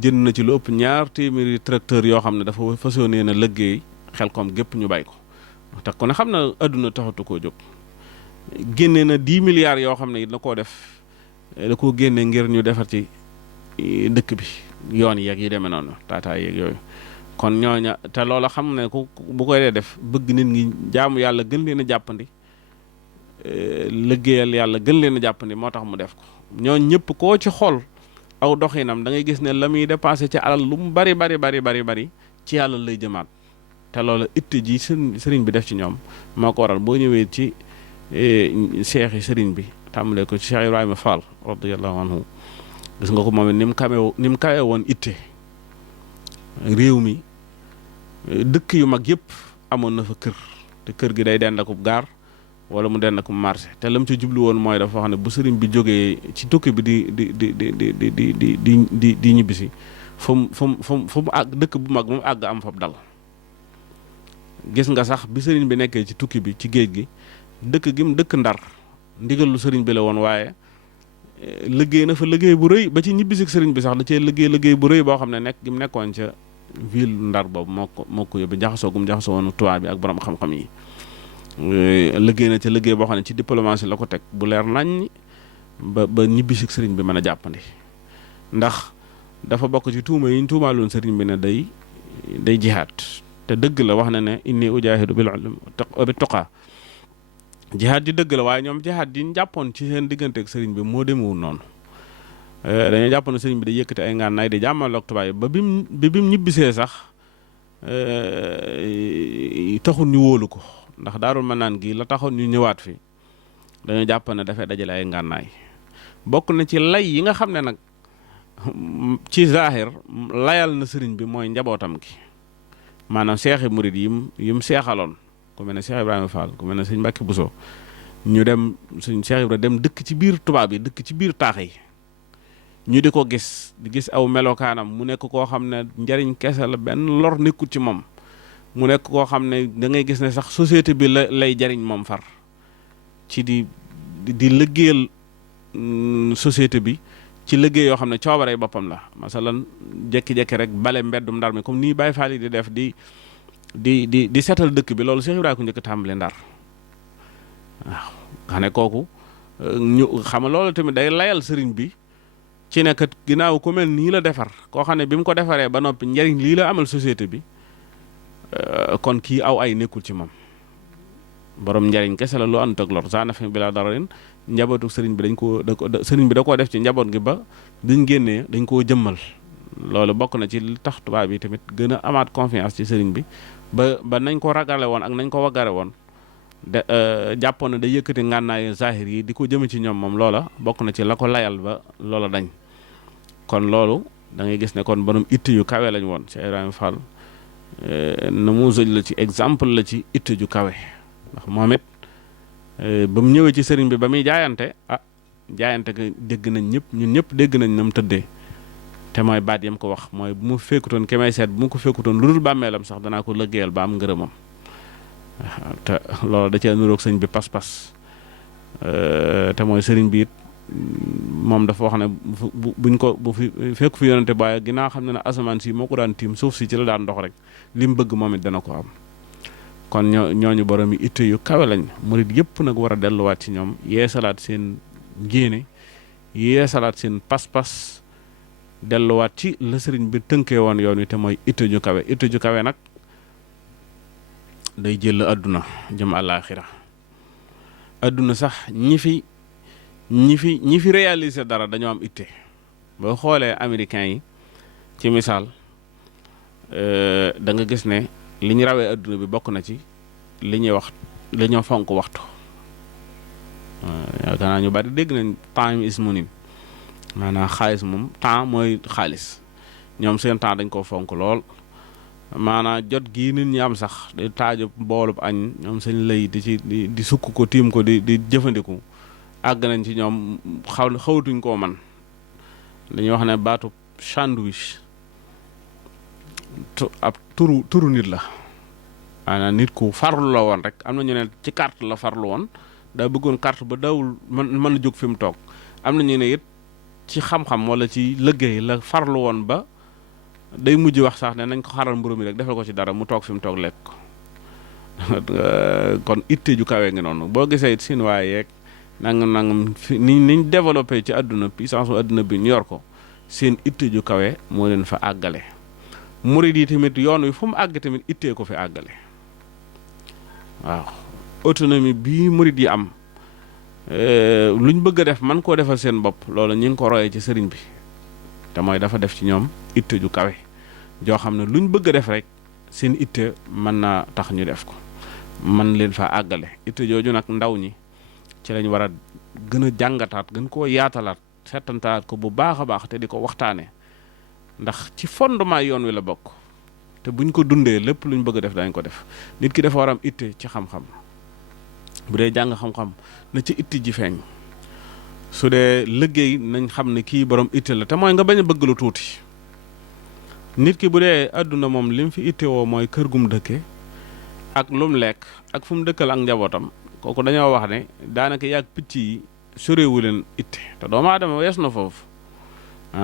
jënd na ci lu ëpp 2 téeméeri tracteur yoo xam ne dafa fas yéene na liggéey Xelkom gépp ñu bay ko. te ku ne xam na adduna taxatu koo jóg. génne na 10 milliards yoo xam ne it da koo def da koo génne ngir ñu defar ci dëkk bi yoon yeeg yi demee noonu taataay yeeg yooyu. kon ñooña te loola xam ne ku bu koy dee def bëgg nit ñi jaamu yàlla gën leen a jàppandi, liggéeyal yàlla gën leen a jàppandi moo tax mu def ko. ñooñ ñëpp koo ci xool aw doxinam da ngay gis ne la muy dépensé ci alal lu mu bari ci yàlla lay jëmaat. te loola itte ji sëriñ bi def ci ñoom moo ko waral. boo ñëwee ci seex yi sëriñ bi tàmbalee ko ci Cheikh Ibrahima Fall radiyallahu anhu gis nga ko moom it ni mu kawe woon itte. réew mi dëkk yu mag yëpp amoon na fa kër, te kër gi day dend akub gaar wala mu dend akub marché. te lam ci jublu woon mooy dafa wax ne bu sëriñ bi jógee ci tukki bi di ñibbisi fu mu àgg dëkk bu mag mu àgg am fab dal. gis nga sax bi sëriñ bi nekkee ci tukki bi ci géej gi dëkk gi mu dëkk Ndar ndigal lu sëriñ bi la woon, waaye liggéey na fa liggéey bu rëy ba ci ñibbisi sëriñ bi sax da cee liggéey bu rëy boo xam ne nekk gi mu nekkoon ca ville Ndar boobu moo ko yóbbu jaxasoo woon tubaab bi ak borom xam-xam yi. liggéey na ca liggéey boo xam ne ci diplomatie la ko teg bu leer nañ ba ñibbisi sëriñ bi mën a jàppandi. ndax dafa bokk ci tuuma yi ñu tuumaaloon sëriñ bi ne day day jihaad te dëgg la wax na ne inni ujaahidu bil ilmi wa bit tuqaa jihaad ji dëgg la waaye ñoom jihaad ji ñu jàppoon ci seen diggante ak sëriñ bi moo demewul noonu dañoo jàpp ne sëriñ bi day yëkkati ay ngànnaay di jàmmaloog tubaab yi ba bim ñibbisee sax taxul ñu wóolu ko ndax Daarul Manaan gi la taxoon ñu ñëwaat fi dañoo jàpp ne dafay dajale ay ngànnaay bokk na ci lay yi nga xam ne nag ci zaahir layal na sëriñ bi mooy njabootam gi maanaam seexi murid yim seexaloon ku mel ne Cheikh Ibrahima Fall ku mel ne sëñ Mbàkke Buso ñu dem sëñ Cheikh Ibrahima dem dëkk ci biir tubaab yi dëkk ci biir taax yi ñu di ko gis di gis aw melokaanam mu nekk koo xam ne njariñ kese la benn lor nekkut ci moom mu nekk koo xam ne da ngay gis ne sax société bi lay jariñ moom far ci di liggéeyal société bi ci liggéey yoo xam ne coobaree boppam la masalan jekki-jekki rek bale mbeddum Ndar mi comme nii Baay Faal yi di def di seetal dëkk bi loolu Cheikh Ibrahima ko njëkk tàmbali Ndar waaw xam ne kooku ñu xam loolu tamit day layal sëriñ bi ci nekkat ginnaaw ku mel nii la defar koo xam ne bi mu ko defaree ba noppi njariñ lii la amal société bi kon kii aw ay nekkul ci moom borom njariñ kese la lu ànd ak lor saa na fi bi la dara leen njabootu sëriñ bi sëriñ bi da koo def ci njaboot gi ba dañ génnee dañ koo jëmmal loolu bokk na ci li tax tubaab yi tamit gën a amaat confiance ci sëriñ bi ba nañ ko ragale woon ak nañ ko waggare woon jàppoon na da yëkkati ngànnaayu zahir yi di ko jëme ci ñoom moom loola bokk na ci la ko layal ba loola dañ kon loolu da ngay gis ne kon borom itte yu kawe lañ woon Cheikh Ibrahima Fall na mu zëj la ci exemple la ci itte ju kawe ndax moom it ba mu ñëwee ci sëriñ bi ba muy jaayante jaayante ga dégg nañ ñun ñëpp dégg nañ na mu tëddee te mooy baat yam ko wax mooy bu mu fekkutoon ki may seet bu mu ko fekkutoon lu dul bàmmeelam sax danaa ko lëggéeyal ba am ngërëmam te loolu da cee nuroog sëriñ bi pas-pas te mooy sëriñ bi it moom dafa wax ne bu fi fekk fi yonante baaye ginnaaw xam ne ne asamaan si moo ko daan tiim suuf si ci la daan dox rek li mu bëgg moom it dana ko am kon ñooñu borom yi itte yu kawe lañ murid yëpp nag war a delluwaat ci ñoom yeesalaat seen njéene yeesalaat seen pas-pas delluwaat ci la sëriñ bi tënkee woon yoon wi te mooy itte ju kawe nag day jël àdduna jëm àllaaxira àdduna sax ñi fi réaliser dara dañoo am itte boo xoolee américains yi ci misaal da nga gis ne li ñu rawee àdduna bi bokk na ci li ñoo fonk waxtu yaakaar naa ñu bari dégg nañ time is money maanaam xaalis moom temps mooy xaalis ñoom seen temps dañ koo fonk lool maanaam jot gii nit ñi am sax di taaju boolub añ ñoom seen lay di sukk ko tiim ko di jëfandiku àgg nañ ci ñoom xawatuñ koo man dañuy wax ne baatu sandwich ab turu nit la maanaam nit ku farlu la woon rek am na ñu ne ci carte la farlu woon daa bëggoon carte ba daawul mën a jóg fi mu toog am na ñu ne it ci xam-xam wala ci liggéey la farlu woon ba day mujj wax sax ne nañ ko xaral mburu mi rek defal ko ci dara mu toog fi mu toog lekk ko kon itte ju kawe ngi noonu boo gisee it siin waaye yeeg nangam niñ développé ci àdduna puissance u àdduna bi ñu yor ko seen itte ju kawe moo leen fa àggale murid yi tamit yoon wi fu mu àgg tamit ittee ko fi àggale waaw autonomie bii murid yi am luñ bëgg a def man koo defal seen bopp loolu ñu ngi ko royee ci sëriñ bi te mooy dafa def ci ñoom itte ju kawe joo xam ne luñ bëgg a def rek seen itte mën naa tax ñu def ko man leen fa àggale itte jooju nag ndaw ñi ci lañ war a gën a jàngataat gën koo yaatalaat seetantaat ko bu baax a baax te di ko waxtaane ndax ci fondement yoon wi la bokk te buñ ko dundee lépp luñ bëgg a def dañ ko def nit ki dafa war am itte ci xam-xam bu dee jàng xam-xam na ci itte ji feeñ su dee liggéey nañ xam ne kii borom itte la te mooy nga bañ a bëgg lu tuuti nit ki bu dee àdduna moom li mu fi itte woo mooy kër gum dëkke ak lum lekk ak fu mu dëkkal ak njabootam kooku dañoo wax ne daanaka yàgg picc yi sorewu leen itte te doomu aadama wees na foofu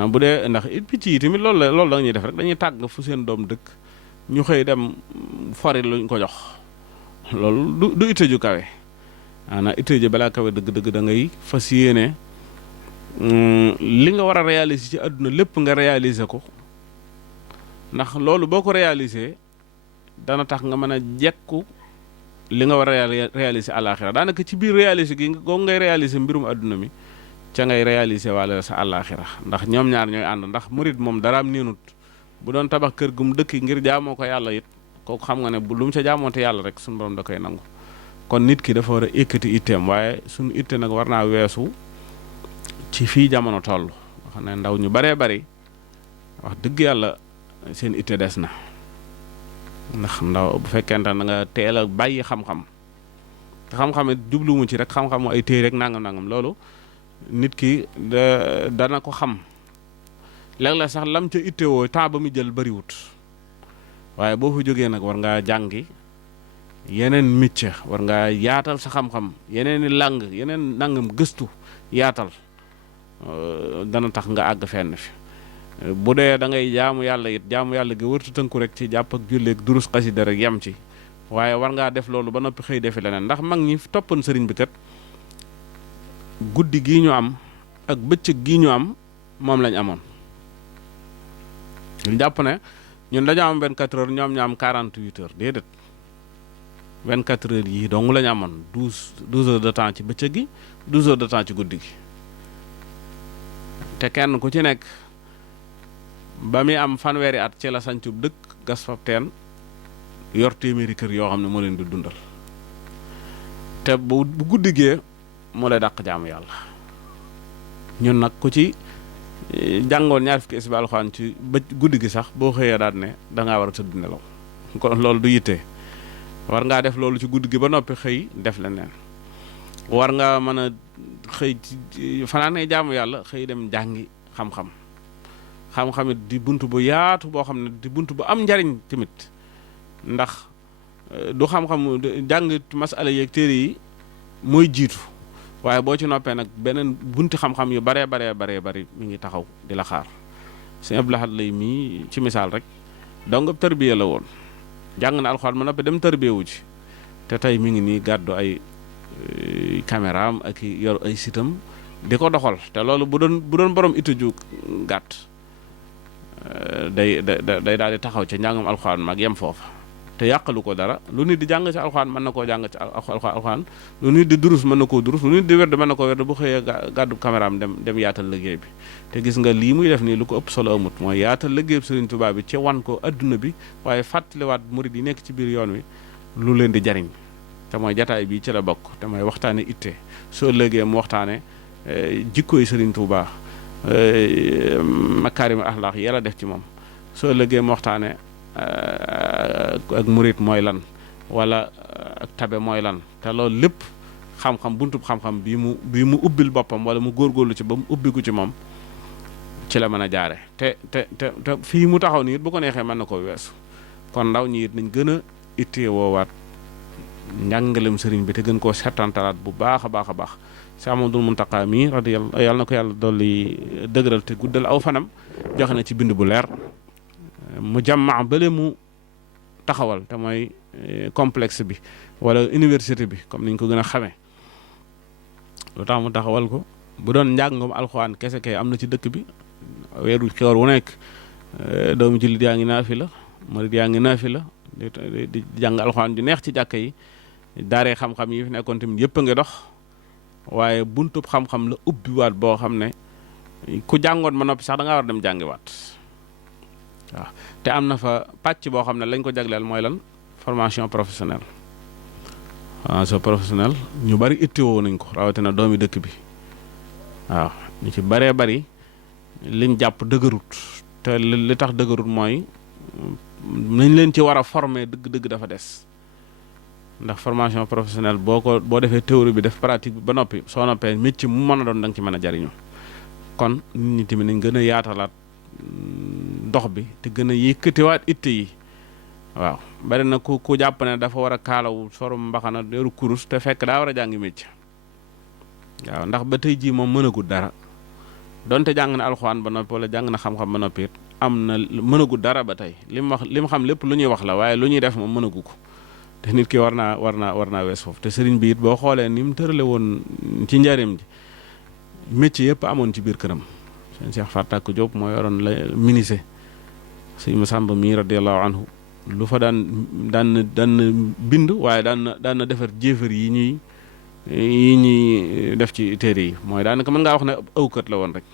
bu dee ndax picc yi tamit loolu la ñuy def rek dañuy tàgg fu seen doom dëkk ñu xëy dem fori luñ ko jox loolu du itte ju kawe ana itte ji balaa kawe dëgg-dëgg da ngay fas yéene li nga war a réaliser ci àdduna lépp nga réaliser ko ndax loolu boo ko réaliser dana tax nga mën a jekku li nga war a réaliser àllaaxira daanaka ci biir réaliser gi googu ngay réaliser mbirum adduna mi ca ngay réaliser wala sa àllaaxira ndax ñoom ñaar ñooy ànd ndax murit moom daraam néenut bu doon tabax kër gu mu dëkk ngir jaamoo ko yàlla it kooku xam nga ne bu lu mu ca jaamoonte yàlla rek suñu borom da koy nangu kon nit ki dafa war a ekkati itteem waaye suñu itte nag war naa weesu ci fii jamono toll xam ne ndaw ñu baree bari wax dëgg yàlla seen itte des na ndax ndaw bu fekkente da nga teel a bàyyi xam-xam te xam-xam it jublumu ci rek xam-xam ay téere rek nangam loolu nit ki dana ko xam léeg-léeg sax lam ca ittewoo temps ba mu jël bariwut waaye boo fa jógee nag war ngaa jàngi yeneen métier war ngaa yaatal sa xam-xam yeneen i làng yeneen nangam gëstu yaatal dana tax nga àgg fenn fi bu dee da ngay jaamu yàlla it jaamu yàlla gi wërtu tënku rek ci jàpp ak julleeg durus xasida rek yem ci waaye war ngaa def loolu ba noppi xëy defi leneen ndax mag ñi toppoon sëriñ bi kat guddi gii ñu am ak bëccëg gii ñu am moom lañ amoon ñu jàpp ne ñun dañoo am 24 heures ñoom ñu am 48 heures déedéet 24 heures yii dong la ñu amoon 12 heures de temps ci bëccëg gi 12 heures de temps ci guddi gi te kenn ku ci nekk ba muy am fanweeri at ci la sancub dëkk gas fab teen yor téeméeri kër yoo xam ne moo leen di dundal te bu guddi gee moo lay dàq jaamu yàlla ñun nag ku ci jàngoon ñaar fukki isbi alxuraan ci guddi gi sax boo xëyee daal ne dangaa war a tëdd nelaw kon loolu du yittee war ngaa def loolu ci guddi gi ba noppi xëy def leneen war nga mën a xëy ci fanaanee jaamu yàlla xëy dem jàngi xam-xamit di bunt bu yaatu boo xam ne di bunt bu am njariñ tamit ndax du xam-xam jàng masala yeeg téere yi mooy jiitu waaye boo ci noppee nag beneen bunti xam-xam yu baree bari mi ngi taxaw di la xaar sëñ Abdou Lahad lay mii ci misaal rek donc tërbiya la woon jàng na alxuraan ma noppi dem tërbiyewu ci te tey mi ngi nii gàddu ay caméraam ak yor ay sitam di ko doxal te loolu bu doon borom itte ju gàtt day daal di taxaw ca njàngam alxuraan mag yem foofa te yàqalu ko dara lu nit di jàng ci alxuraan mën na koo jàng ci alxuraan lu nit di durus mën na koo durus lu nit di werd mën na koo werd bu xëyee gàddu caméraam dem yaatal liggéey bi te gis nga lii muy def nii lu ko ëpp solo amut mooy yaatal liggéey bi Sëriñ Tuubaa bi ci wan ko adduna bi waaye fàttaliwaat murid yi nekk ci biir yoon wi lu leen di jariñ te mooy jataay bii ci la bokk te mooy waxtaane itte soo léegee mu waxtaane jikkooy Sëriñ Tuubaa makaarimul axlaaq yàlla def ci moom soo léegee mu waxtaane ak murid mooy lan wala ak tabe mooy lan te loolu lépp xam-xam buntub xam-xam bii mu ubbil boppam wala mu góorgóorlu ci ba mu ubbiku ci moom ci la mën a jaare te fii mu taxaw nii it bu ko neexee mën na koo weesu kon ndaw ñi it nañ gën a ittee woowaat njàngalem sëriñ bi te gën koo settantalaat bu baax a baax Sëriñ Ahmadul Muntaqa mi radiyallahu yàlla na ko yàlla dolli dëgëral te guddal aw fanam joxe na ci bind bu leer mu jàmmaa bële mu taxawal te mooy complexe bi wala université bi comme niñ ko gën a xamee lu tax mu taxawal ko bu doon njàngum alxuraan kese kay am na ci dëkk bi weeru xewar wu nekk doomu jullit yaa ngi naafi la murid yaa ngi naafi la di jàng alxuraan ju neex ci jàkka yi daaree xam-xam yi fi nekkoon tamit yëpp a ngi dox waaye buntub xam-xam la ubbiwaat boo xam ne ku jàngoon ma noppi sax da ngaa war dem jàngiwaat waaw te am na fa pàcc boo xam ne lañ ko jagleel mooy lan formation professionnelle ñu bari ittiwoo nañ ko rawatina doomi dëkk bi waaw ñu ci baree bari liñ jàpp dëgërut te li tax dëgërut mooy nañ leen ci war a former dëgg-dëgg dafa des ndax formation professionnelle boo defee théorie bi def pratique bi ba noppi soo noppee métier mu mën a doon da nga ci mën a jariñu kon nit ñi tamit nañ gën a yaatalaat dox bi te gën a yëkkatiwaat itte yi waaw bari na ku jàpp ne dafa war a kaalawu sorum mbaxana yoru kurus te fekk daa war a jàngi métier waaw ndax ba tey jii moom mënagul dara donte jàng na alxuraan ba noppi wala jàng na xam-xam ba noppi it am na mënagul dara ba tey li mu xam lépp lu ñuy wax la waaye lu ñuy def moom mënagu ko te nit ki war naa wees foofu te sëriñ bi it boo xoolee ni mu tërale woon ci njaareem ji métier yëpp amoon ci biir këram sëñ Cheikh Fatak Diop moo yoroon la menuisier sëñ Masamba mii radiyallahu anhu lu fa daan bind waaye daan na defar jéefar yi ñuy def ci téere yi mooy daanaka mën ngaa wax ne awkat la woon rek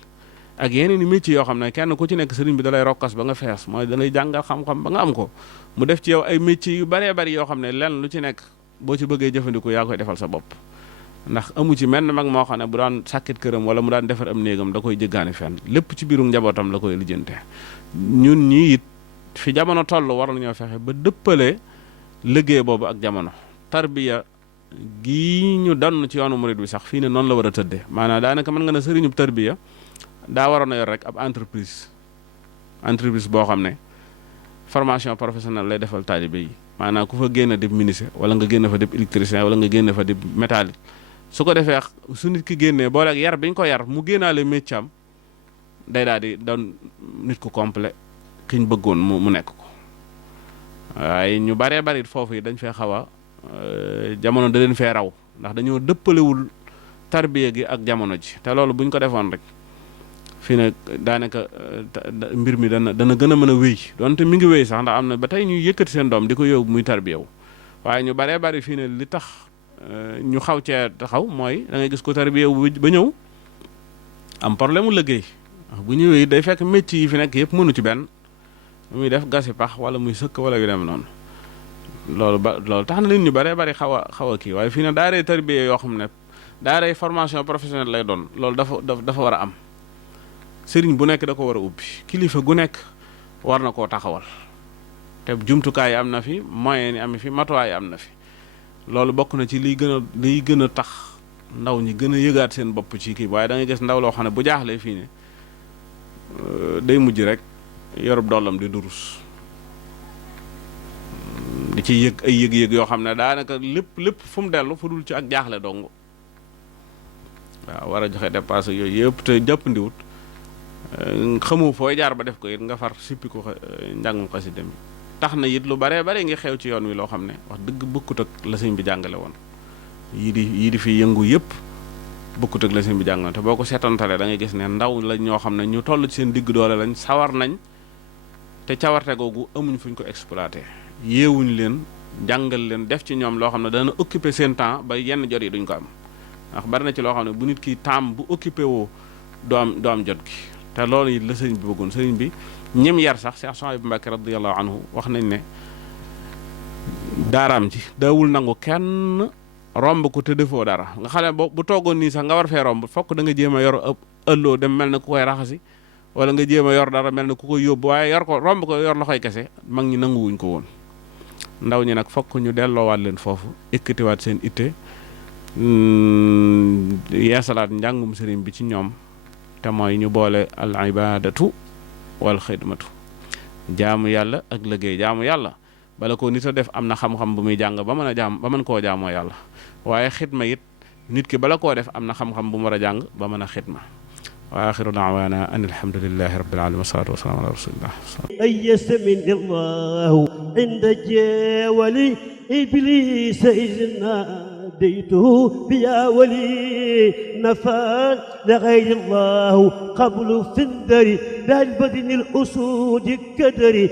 ak yeneen i métiers yoo xam ne kenn ku ci nekk sëriñ bi da lay rokkas ba nga fees mooy da lay jàngal xam-xam ba nga am ko mu def ci yow ay métiers yu baree bari yoo xam ne lenn lu ci nekk boo ci bëggee jëfandiku yaa koy defal sa bopp ndax amu ci menn mag moo xam ne bu daan sàkkit këram wala mu daan defar am néegam da koy jëggaani fenn lépp ci biiru njabootam la koy lijjante ñun ñii it fi jamono toll war nañoo fexe ba dëppale liggéey boobu ak jamono tarbiya gii ñu donn ci yoonu murid bi sax fii ne noonu la war a tëddee maanaam daanaka mën nga ne sëriñub tarbiya daa waroon a yor rek ab entreprise boo xam ne formation professionnelle lay defal taalibe yi maanaam ku fa génn dib ministre wala nga génn fa dib électricien wala nga génn fa dib métallique su ko defee su nit ki génnee boole ak yar bi ñu ko yar mu génnaale métier am day daal di doon nit ku complet ki ñu bëggoon mu nekk ko waaye ñu baree bari foofu yi dañ fee xaw a jamono da leen fee raw ndax dañoo dëppalewul tarbiya gi ak jamono ji te loolu buñ ko defoon rek fii nag daanaka mbir mi dana gën a mën a wéy donte mi ngi wéy sax ndax am na ba tey ñuy yëkkati seen doom di ko yóbbu muy tarbiyawu waaye ñu baree bari fii ne li tax ñu xaw cee taxaw mooy da ngay gis ko tarbiyawu ba ñëw am problème mu liggéey bu ñëwee day fekk métier yi fi nekk yëpp mënu ci benn muy def gasi pax wala muy sëkk wala yu dem noonu loolu tax na nit ñu baree bari xaw a kii waaye fii ne daaree tarbiya yoo xam ne daaree formation professionnelle lay doon loolu dafa war a am sëriñ bu nekk da ko war a ubbi kilifa gu nekk war na koo taxawal te jumtukaay yi am na fi moyen yi am fi matuwaay yi am na fi loolu bokk na ci liy gën a tax ndaw ñi gën a yëgaat seen bopp ci kii waaye da ngay gis ndaw loo xam ne bu jaaxlee fii ne day mujj rek yorub dollam di durus di ci yëg ay yëg-yëg yoo xam ne daanaka lépp fu mu dellu fu dul ci ak jaaxle dong waaw war a joxe dépasse yooyu yëpp te jàppandiwut xamoo fooy jaar ba def ko it nga far sippi ko njàngum xasida mi tax na it lu baree bare ngi xew ci yoon wi loo xam ne wax dëgg bokkut ak la sëñ bi jàngale woon yii di fi yëngu yëpp bokkut ak la sëñ bi jàngale te boo ko seetantalee da ngay gis ne ndaw la ñoo xam ne ñu toll ci seen digg doole lañ sawar nañ te cawarte googu amuñ fuñ ko exploité yeewuñ leen jàngal leen def ci ñoom loo xam ne dana occuper seen temps ba yenn jot yi duñ ko am ndax bari na ci loo xam ne bu nit ki temps bu occupé woo doo am jot gi te loolu it la sëriñ bi bëggoon sëriñ bi ñim yar sax Cheikh Souhaïbou Mbacké radiyallahu anhu wax nañ ne daaraam ci daawul nangu kenn romb ko te defoo dara nga xam ne bu toogoon nii sax nga war fee romb fokk da nga jéem a yor ab ëlloo dem mel na ku koy raxasi wala nga jéem a yor dara mel na ku koy yóbbu waaye romb ko yor loxoy kese mag ñi nanguwuñ ko woon ndaw ñi nag fokk ñu delloowaat leen foofu ekkatiwaat seen itte yeesalaat njàngum sëriñ bi ci ñoom te mooy ñu boole al ibadatu wal xidmatu jaamu yàlla ak liggéey jaamu yàlla bala ko nit a def am na xam-xam bu muy jàng ba mën koo jaamoo yàlla waaye xidma it nit ki bala koo def am na xam-xam bu mu war a jàng ba mën a xidma wa axiru daawaana an alhamdulillahi rabbil alamin wasalaatu wasalaamu ala rasulillah أيس من الله عند جاولي إبليس إذ ناديته بيا ولي نفى لغير الله قبل في الدري بل بدن الأسود كدري